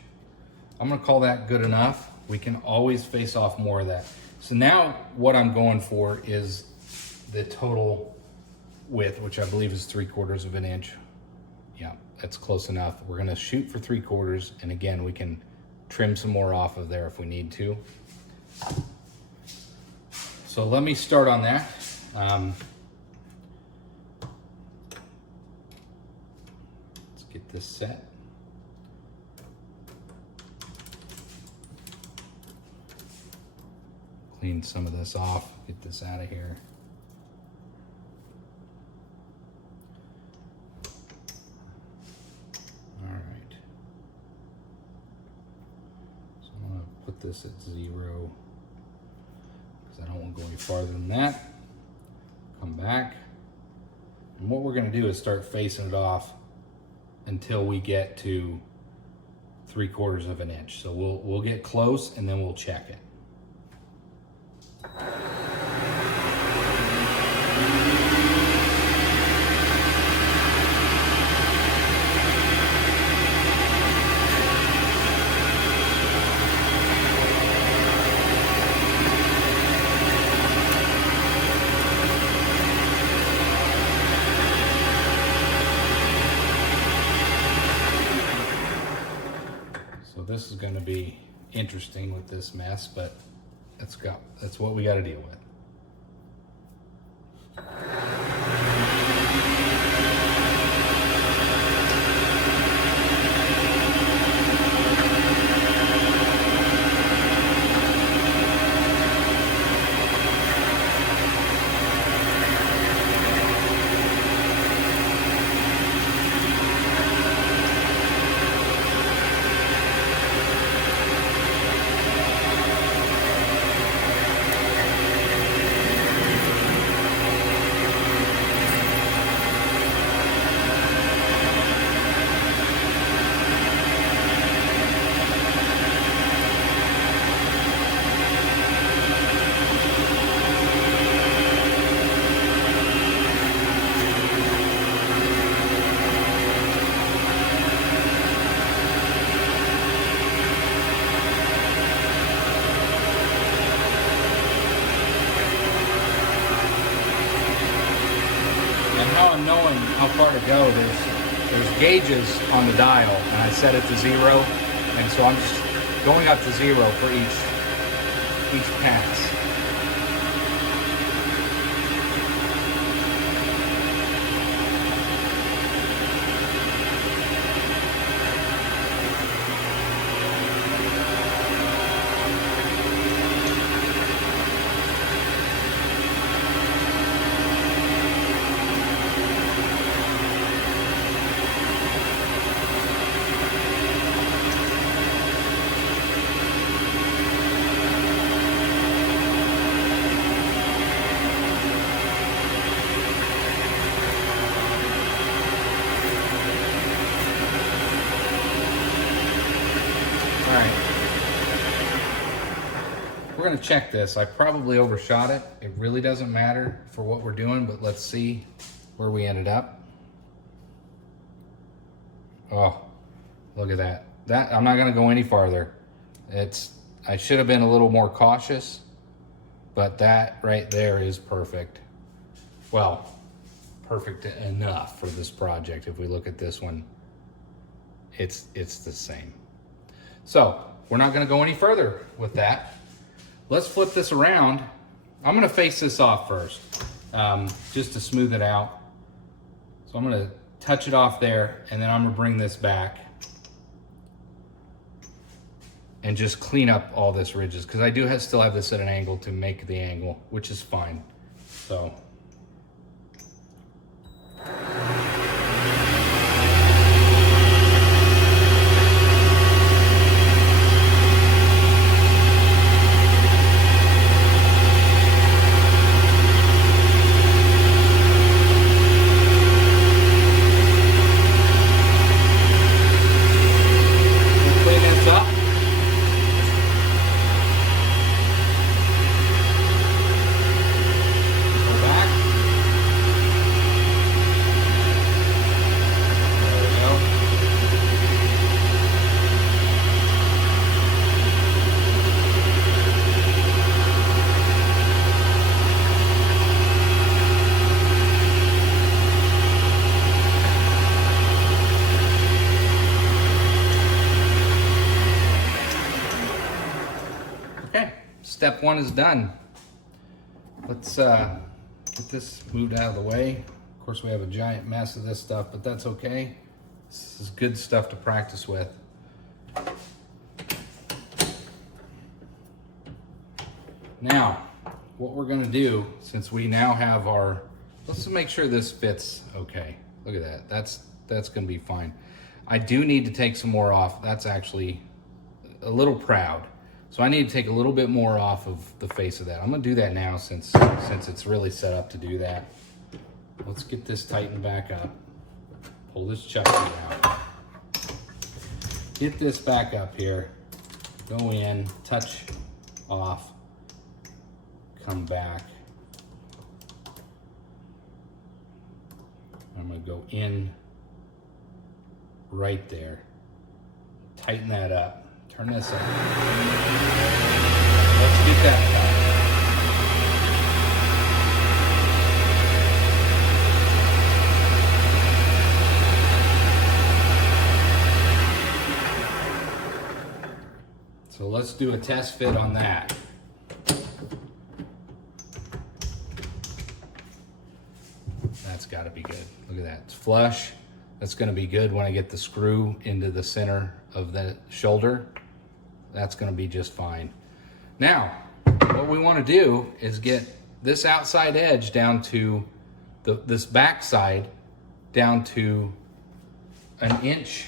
I'm gonna call that good enough. We can always face off more of that. So now what I'm going for is the total width, which I believe is 3/4 of an inch. Yeah, that's close enough. We're gonna shoot for 3/4, and again, we can trim some more off of there if we need to. So let me start on that. Let's get this set. Clean some of this off, get this out of here. All right. So I'm gonna put this at 0. I don't want to go any farther than that. Come back. And what we're going to do is start facing it off until we get to 3/4 of an inch. So we'll get close and then we'll check it. This is going to be interesting with this mess, but let's go. That's what we got to deal with. How I'm knowing how far to go, there's gauges on the dial, and I set it to 0, and so I'm just going up to 0 for each pass. We're going to check this. I probably overshot it. It really doesn't matter for what we're doing, but let's see where we ended up. Oh, look at that. I'm not going to go any farther. I should have been a little more cautious, but that right there is perfect. Well, perfect enough for this project. If we look at this one, it's the same. So we're not going to go any further with that. Let's flip this around. I'm going to face this off first, just to smooth it out. So I'm going to touch it off there, and then I'm gonna bring this back and just clean up all this ridges, because I do still have this at an angle to make the angle, which is fine. So. Step one is done. Let's get this moved out of the way. Of course, we have a giant mess of this stuff, but that's okay. This is good stuff to practice with. Now, what we're gonna do, since we now have our, let's make sure this fits okay. Look at that, that's gonna be fine. I do need to take some more off. That's actually a little proud. So I need to take a little bit more off of the face of that. I'm gonna do that now since it's really set up to do that. Let's get this tightened back up. Pull this chuck out. Get this back up here. Go in, touch off, come back. I'm gonna go in right there. Tighten that up. Turn this up. Let's get that cut. So let's do a test fit on that. That's got to be good. Look at that. It's flush. That's going to be good when I get the screw into the center of the shoulder. That's going to be just fine. Now, what we want to do is get this outside edge down to this back side down to 1.25 inches.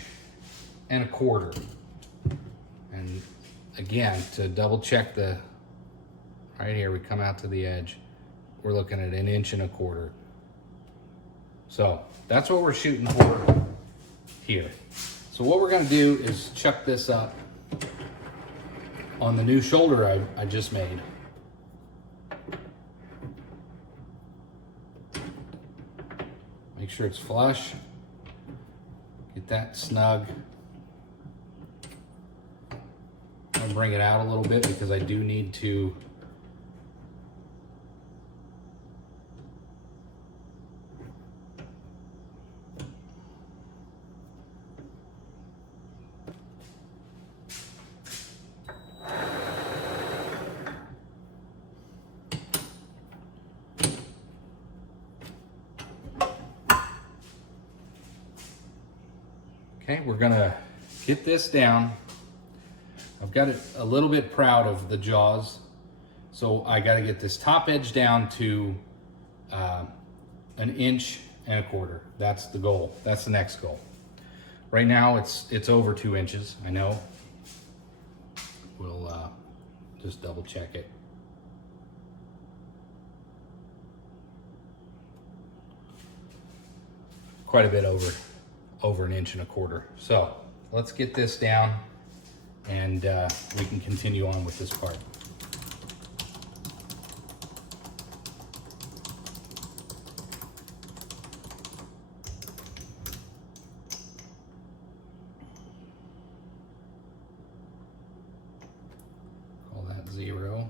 And again, to double check right here, we come out to the edge. We're looking at 1.25 inches. So that's what we're shooting for here. So what we're going to do is chuck this up on the new shoulder I just made. Make sure it's flush. Get that snug. I'm going to bring it out a little bit because I do need to okay, we're gonna get this down. I've got it a little bit proud of the jaws, so I got to get this top edge down to 1.25 inches. That's the goal. That's the next goal. Right now it's over 2 inches. I know. We'll just double check it. Quite a bit over 1.25 inches. So let's get this down and we can continue on with this part. Call that 0.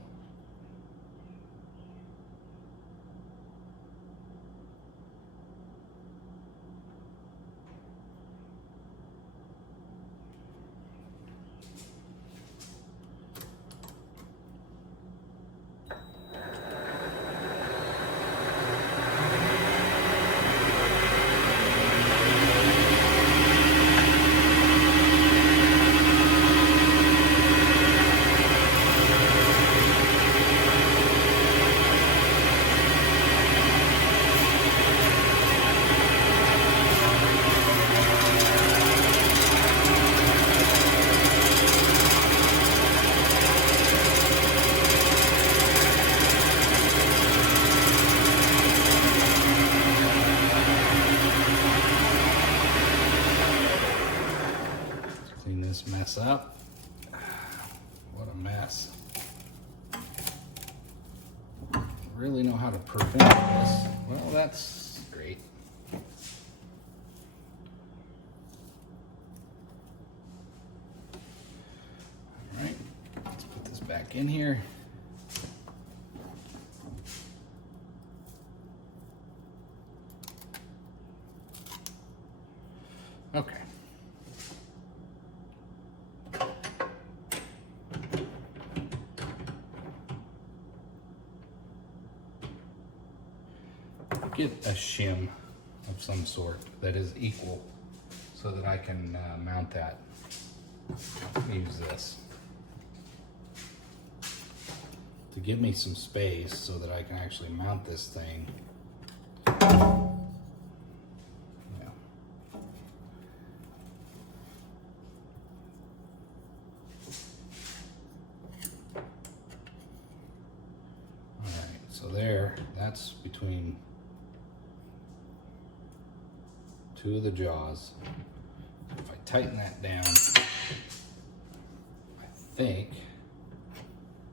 this mess up. What a mess. Really know how to prevent this. Well, that's great. All right, let's put this back in here. Okay. Get a shim of some sort that is equal so that I can mount that. Use this to give me some space so that I can actually mount this thing. Yeah. All right, so there, that's between two of the jaws. If I tighten that down, I think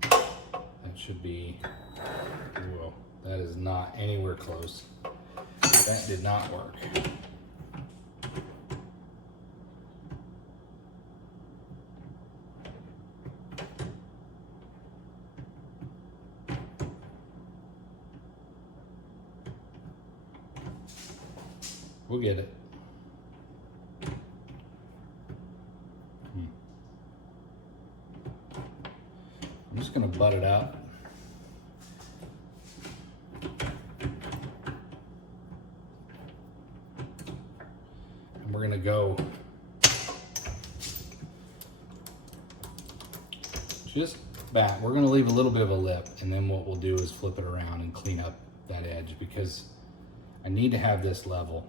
that should be, whoa, that is not anywhere close. That did not work. We'll get it. I'm just gonna butt it out. And we're gonna go just back. We're gonna leave a little bit of a lip, and then what we'll do is flip it around and clean up that edge, because I need to have this level.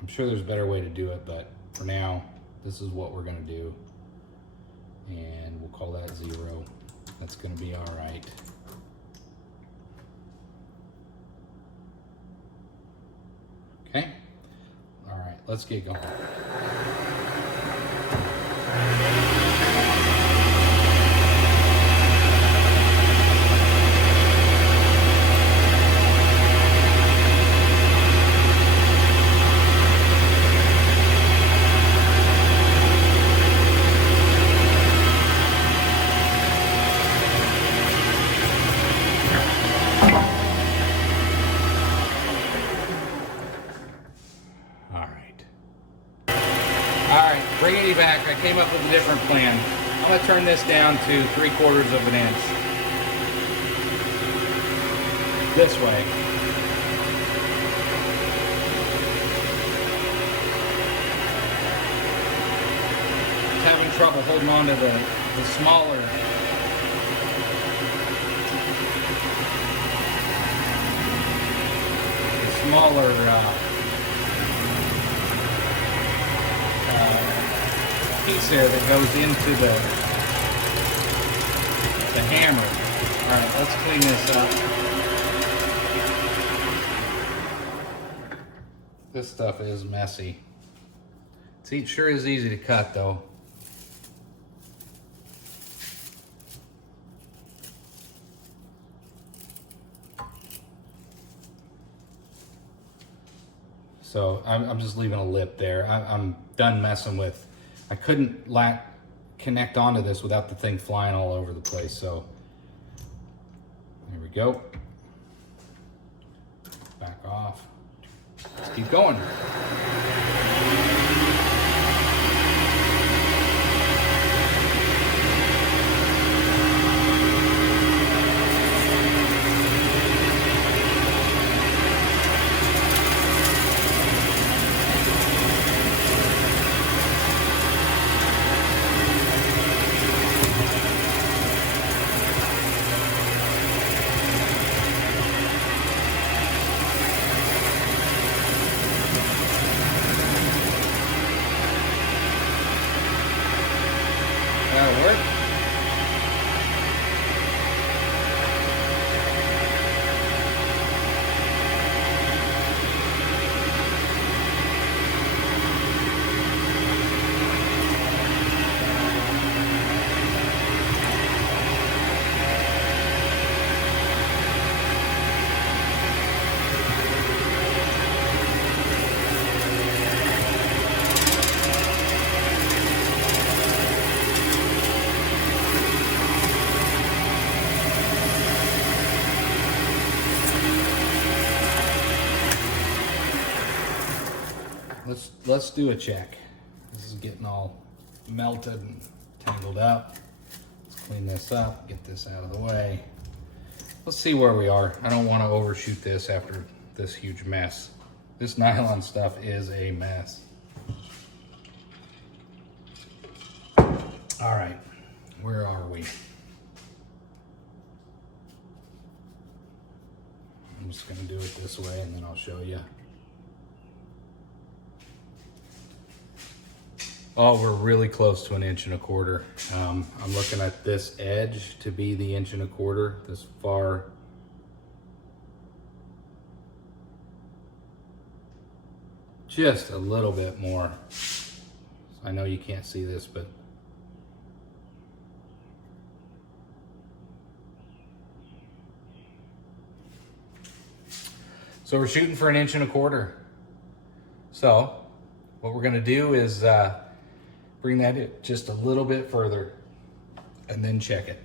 I'm sure there's a better way to do it, but for now, this is what we're gonna do. And we'll call that 0. That's gonna be all right. Okay, all right, let's get going. Bringing you back, I came up with a different plan. I'm going to turn this down to 3/4 of an inch. This way. Just having trouble holding on to the smaller piece there that goes into the hammer. All right, let's clean this up. This stuff is messy. It sure is easy to cut though. So I'm just leaving a lip there. I'm done messing with. I couldn't connect onto this without the thing flying all over the place. So there we go. Back off. Let's keep going. let's do a check. This is getting all melted and tangled up. Let's clean this up, get this out of the way. Let's see where we are. I don't want to overshoot this after this huge mess. This nylon stuff is a mess. All right, where are we? I'm just gonna do it this way and then I'll show you. Oh, we're really close to 1.25 inches. I'm looking at this edge to be the 1.25 inches, this far. Just a little bit more. I know you can't see this, but so we're shooting for 1.25 inches. So what we're gonna do is bring that in just a little bit further and then check it.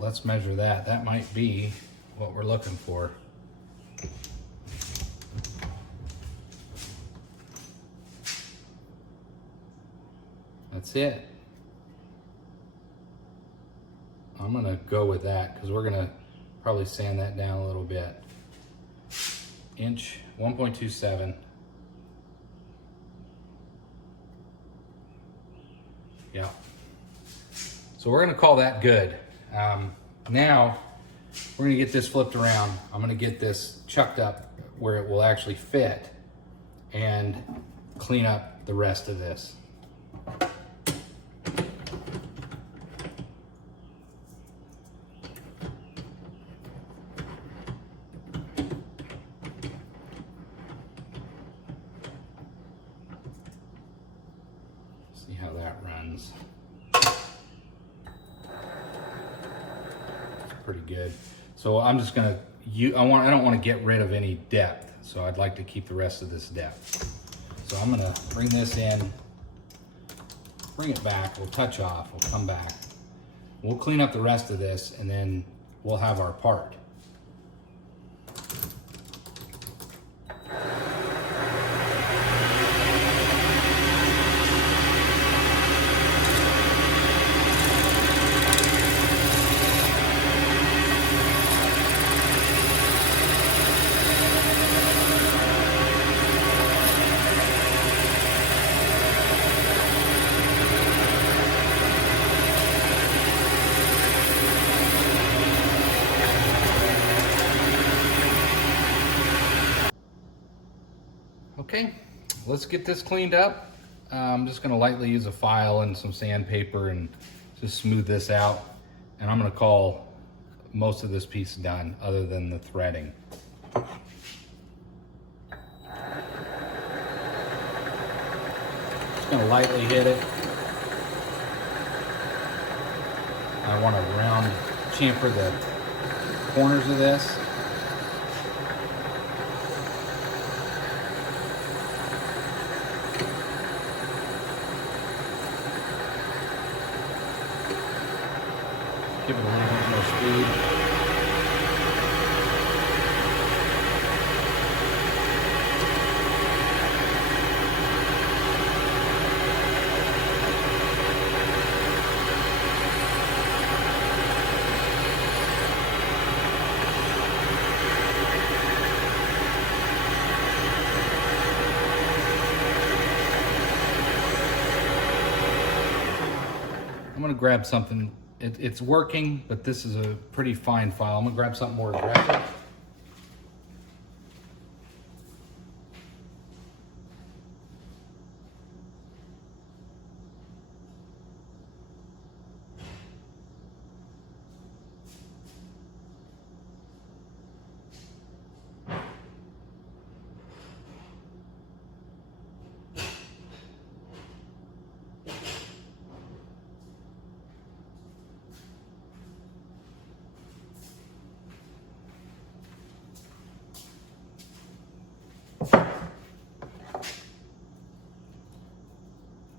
Let's measure that. That might be what we're looking for. That's it. I'm gonna go with that because we're gonna probably sand that down a little bit. 1.27. Yeah. So we're gonna call that good. Now we're gonna get this flipped around. I'm gonna get this chucked up where it will actually fit and clean up the rest of this. See how that runs. Pretty good. So I'm just gonna, I don't want to get rid of any depth, so I'd like to keep the rest of this depth. So I'm gonna bring this in, bring it back, we'll touch off, we'll come back. We'll clean up the rest of this and then we'll have our part. Okay, let's get this cleaned up. I'm just gonna lightly use a file and some sandpaper and just smooth this out. And I'm gonna call most of this piece done other than the threading. Just gonna lightly hit it. I want to round chamfer the corners of this. Give it a little bit more speed. I'm gonna grab something. It's working, but this is a pretty fine file. I'm gonna grab something more aggressive.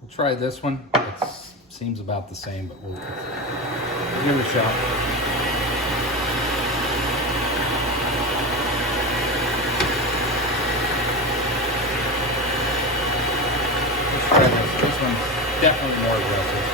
We'll try this one. It seems about the same, but we'll give it a shot. Let's try this. This one's definitely more aggressive.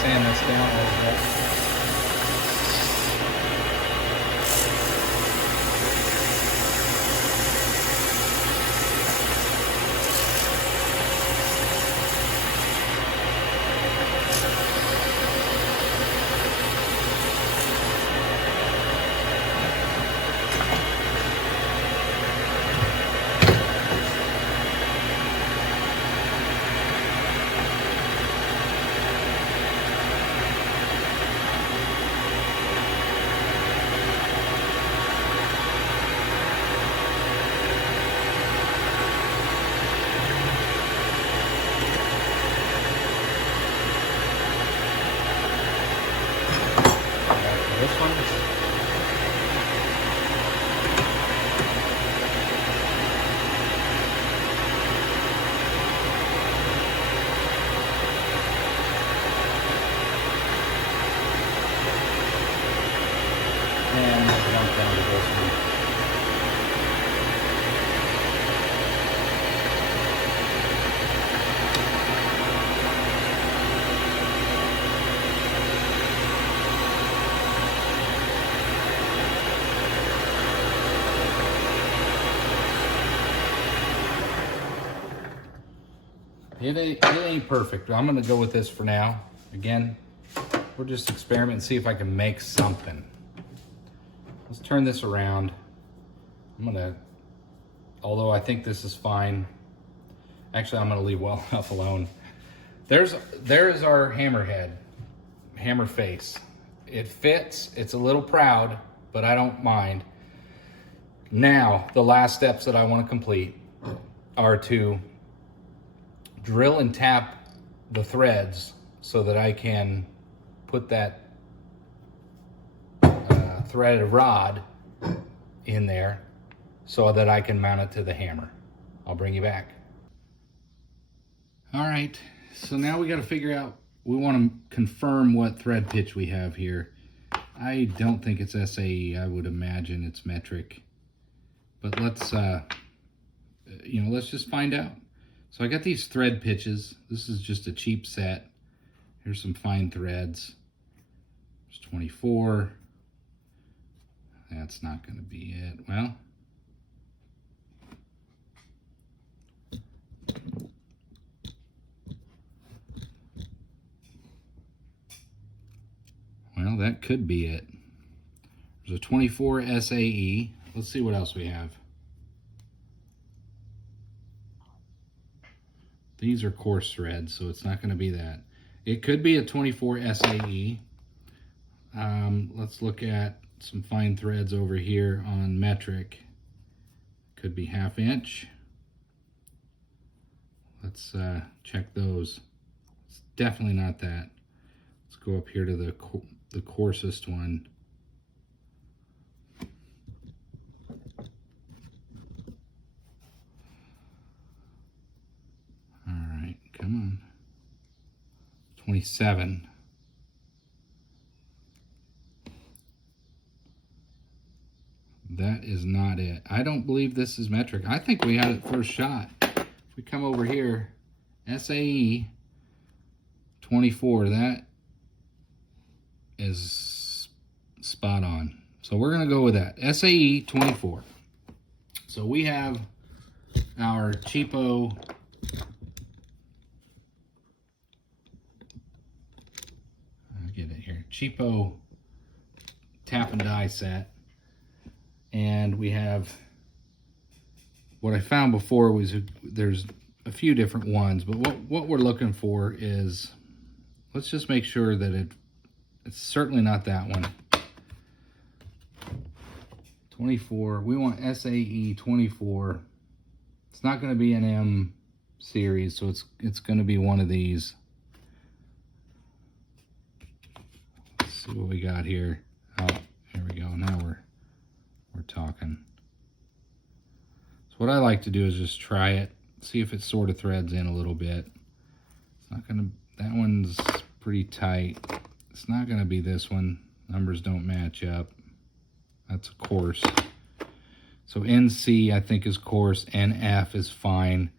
Sand this down a little bit. This one. And jump down to this one. It ain't perfect. I'm gonna go with this for now. Again, we'll just experiment and see if I can make something. Let's turn this around. I'm gonna, although I think this is fine. Actually, I'm gonna leave well enough alone. There is our hammerhead, hammer face. It fits, it's a little proud, but I don't mind. Now, the last steps that I wanna complete are to drill and tap the threads so that I can put that threaded rod in there so that I can mount it to the hammer. I'll bring you back. All right, so now we got to figure out, we want to confirm what thread pitch we have here. I don't think it's SAE, I would imagine it's metric, but let's let's just find out. So I got these thread pitches. This is just a cheap set. Here's some fine threads. There's 24. That's not going to be it. Well, that could be it. There's a 24 SAE. Let's see what else we have. These are coarse threads, so it's not going to be that. It could be a 24 SAE. Let's look at some fine threads over here on metric. Could be 1/2 inch. Let's check those. It's definitely not that. Let's go up here to the coarsest one. Come on. 27. That is not it. I don't believe this is metric. I think we had it first shot. If we come over here, SAE 24, that is spot on. So we're gonna go with that, SAE 24. So we have our cheapo cheapo tap and die set, and we have what I found before was there's a few different ones, but what we're looking for is, let's just make sure that it's certainly not that one. 24, we want SAE 24. It's not going to be an M series, so it's going to be one of these. Let's see what we got here. Oh, here we go. Now we're talking. So what I like to do is just try it, see if it sort of threads in a little bit. It's not gonna, that one's pretty tight. It's not gonna be this one. Numbers don't match up. That's a coarse. So NC I think is coarse, NF is fine.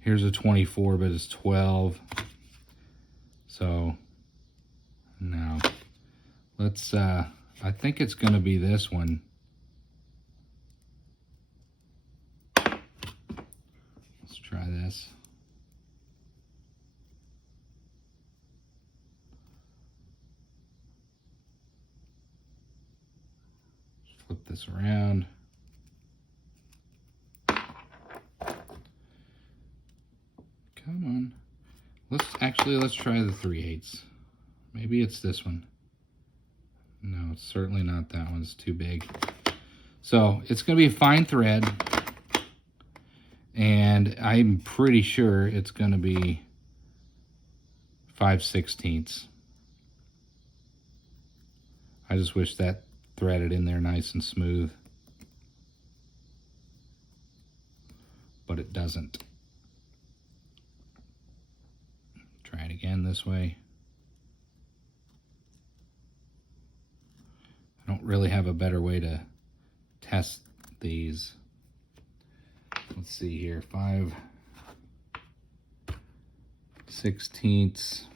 Here's a 24, but it's 12. So now let's I think it's gonna be this one. Let's try this. Flip this around. Come on. Let's try the 3/8. Maybe it's this one. No, it's certainly not that one. It's too big. So it's going to be a fine thread, and I'm pretty sure it's going to be 5/16. I just wish that threaded in there nice and smooth, but it doesn't. Try it again this way. I don't really have a better way to test these. Let's see here, 5/16.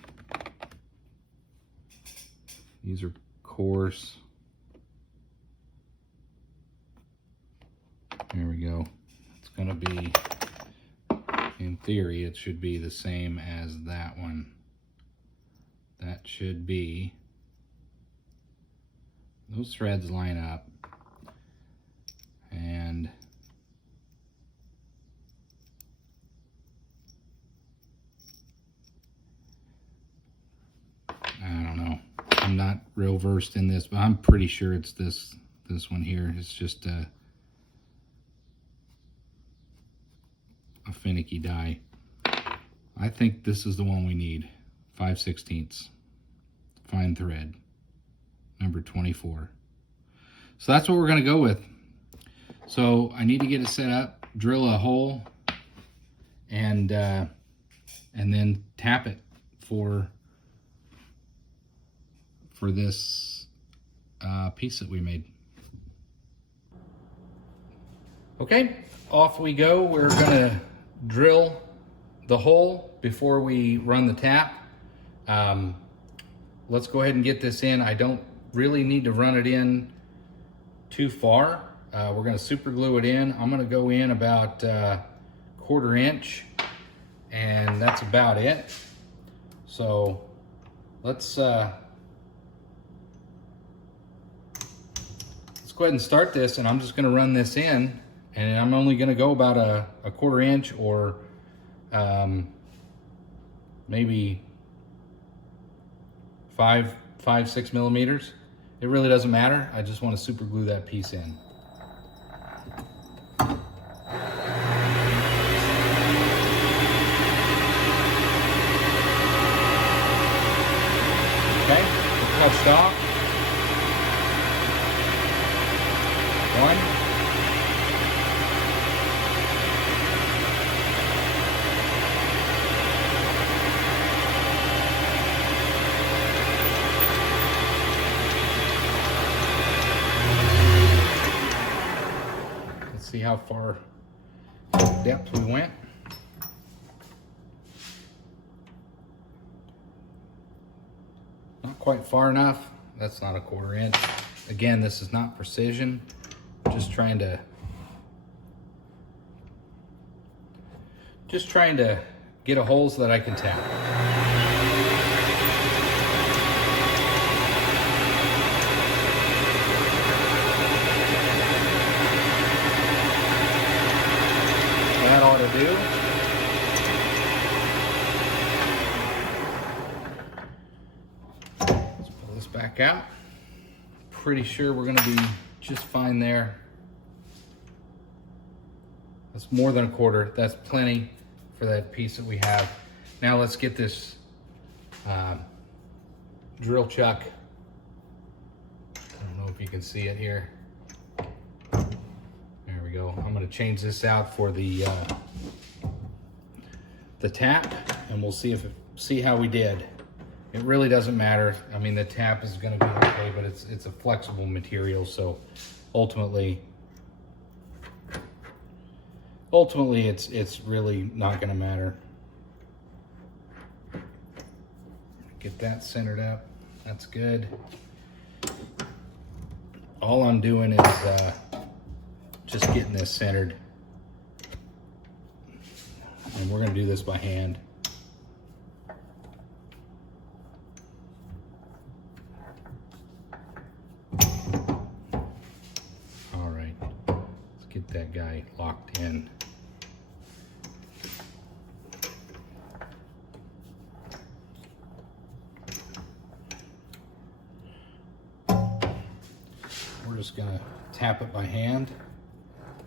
These are coarse. There we go. It's gonna be, in theory, it should be the same as that one. That should be, those threads line up, and I don't know. I'm not real versed in this, but I'm pretty sure it's this one here. It's just a finicky die. I think this is the one we need. 5/16. Fine thread. Number 24. So that's what we're going to go with. So I need to get it set up, drill a hole, and then tap it for this piece that we made. Okay, off we go. We're going to drill the hole before we run the tap. Let's go ahead and get this in. I don't really need to run it in too far. We're going to super glue it in. I'm going to go in about 1/4 inch, and that's about it. So let's go ahead and start this, and I'm just going to run this in, and I'm only going to go about a 1/4 inch, or maybe 5-6 millimeters. It really doesn't matter. I just want to super glue that piece in. Okay, we're touched off. 1. See how far depth we went. quite far enough. That's not a 1/4 inch. Again, this is not precision. Just trying to get a hole so that I can tap. That ought to do. Let's pull this back out. Pretty sure we're going to be just fine there. That's more than a 1/4. That's plenty for that piece that we have. Now let's get this drill chuck. I don't know if you can see it here. There we go. I'm going to change this out for the tap, and we'll see how we did. It really doesn't matter. I mean, the tap is going to be okay, but it's a flexible material, so ultimately it's really not going to matter. Get that centered up. That's good. All I'm doing is just getting this centered, and we're going to do this by hand. All right, let's get that guy locked in. We're just going to tap it by hand.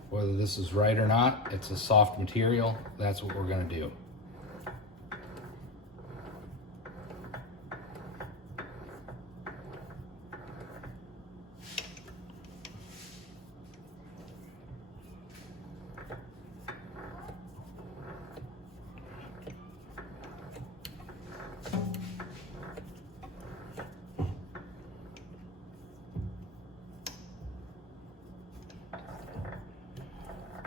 Whether this is right or not, it's a soft material. That's what we're going to do.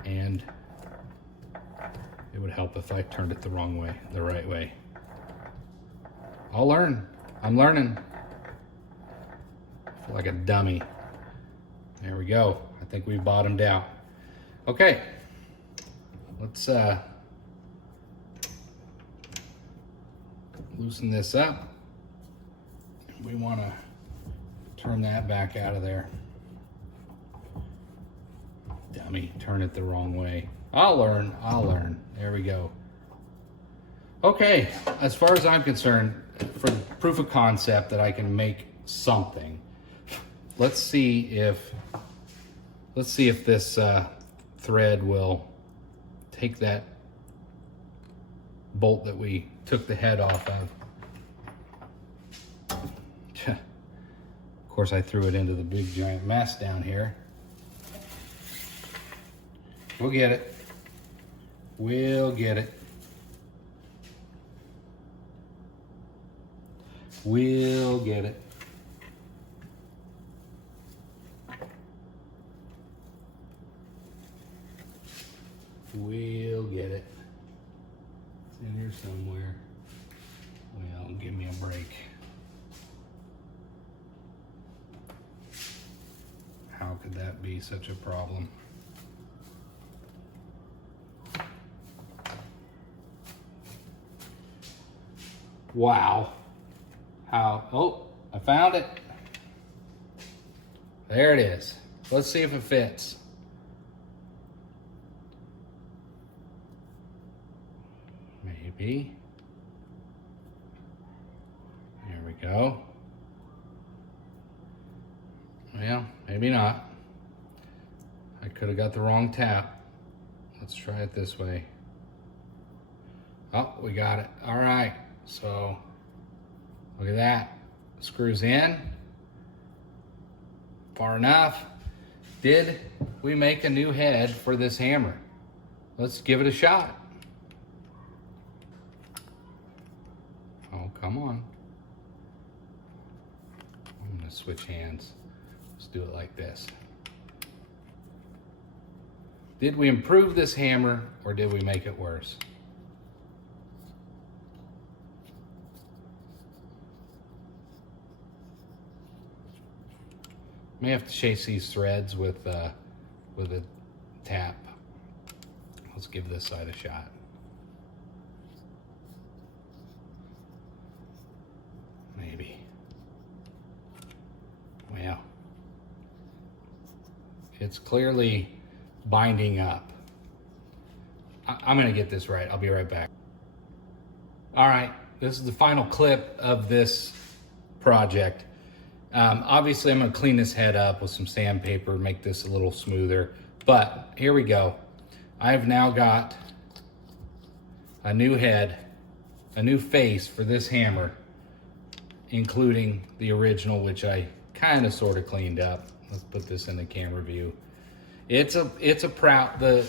And it would help if I turned it the right way. I'll learn. I'm learning. I feel like a dummy. There we go. I think we've bottomed out. Okay. Let's loosen this up. We want to turn that back out of there. Dummy, turn it the wrong way. I'll learn. There we go. Okay, as far as I'm concerned, for proof of concept that I can make something, let's see if this thread will take that bolt that we took the head off of. Of course, I threw it into the big giant mess down here. We'll get it. We'll get it. We'll get it. We'll get it. It's in here somewhere. Well, give me a break. How could that be such a problem? Wow. How? Oh, I found it. There it is. Let's see if it fits. Maybe. There we go. Well, maybe not. I could have got the wrong tap. Let's try it this way. Oh, we got it. All right. So, look at that. Screws in. Far enough. Did we make a new head for this hammer? Let's give it a shot. Oh, come on. I'm gonna switch hands. Let's do it like this. Did we improve this hammer or did we make it worse? May have to chase these threads with a tap. Let's give this side a shot. Maybe. Well, it's clearly binding up. I'm gonna get this right. I'll be right back. All right, this is the final clip of this project. Obviously, I'm gonna clean this head up with some sandpaper, make this a little smoother. But here we go. I've now got a new head, a new face for this hammer, including the original, which I kind of sort of cleaned up. Let's put this in the camera view. It's a proud, the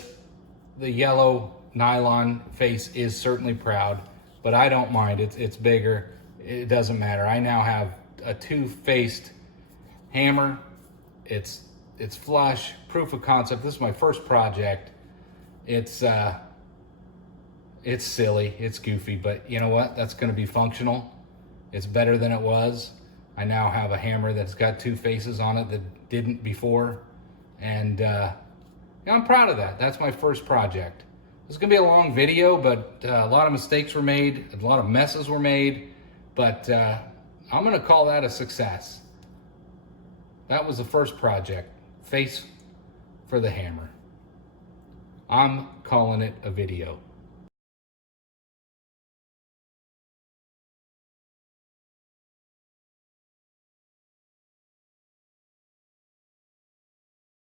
yellow nylon face is certainly proud, but I don't mind. It's bigger. It doesn't matter. I now have a two-faced hammer. It's flush, proof of concept. This is my first project. It's silly, it's goofy, but you know what? That's going to be functional. It's better than it was. I now have a hammer that's got two faces on it that didn't before, and I'm proud of that. That's my first project. This is going to be a long video, but a lot of mistakes were made, a lot of messes were made, but I'm going to call that a success. That was the first project, face for the hammer. I'm calling it a video.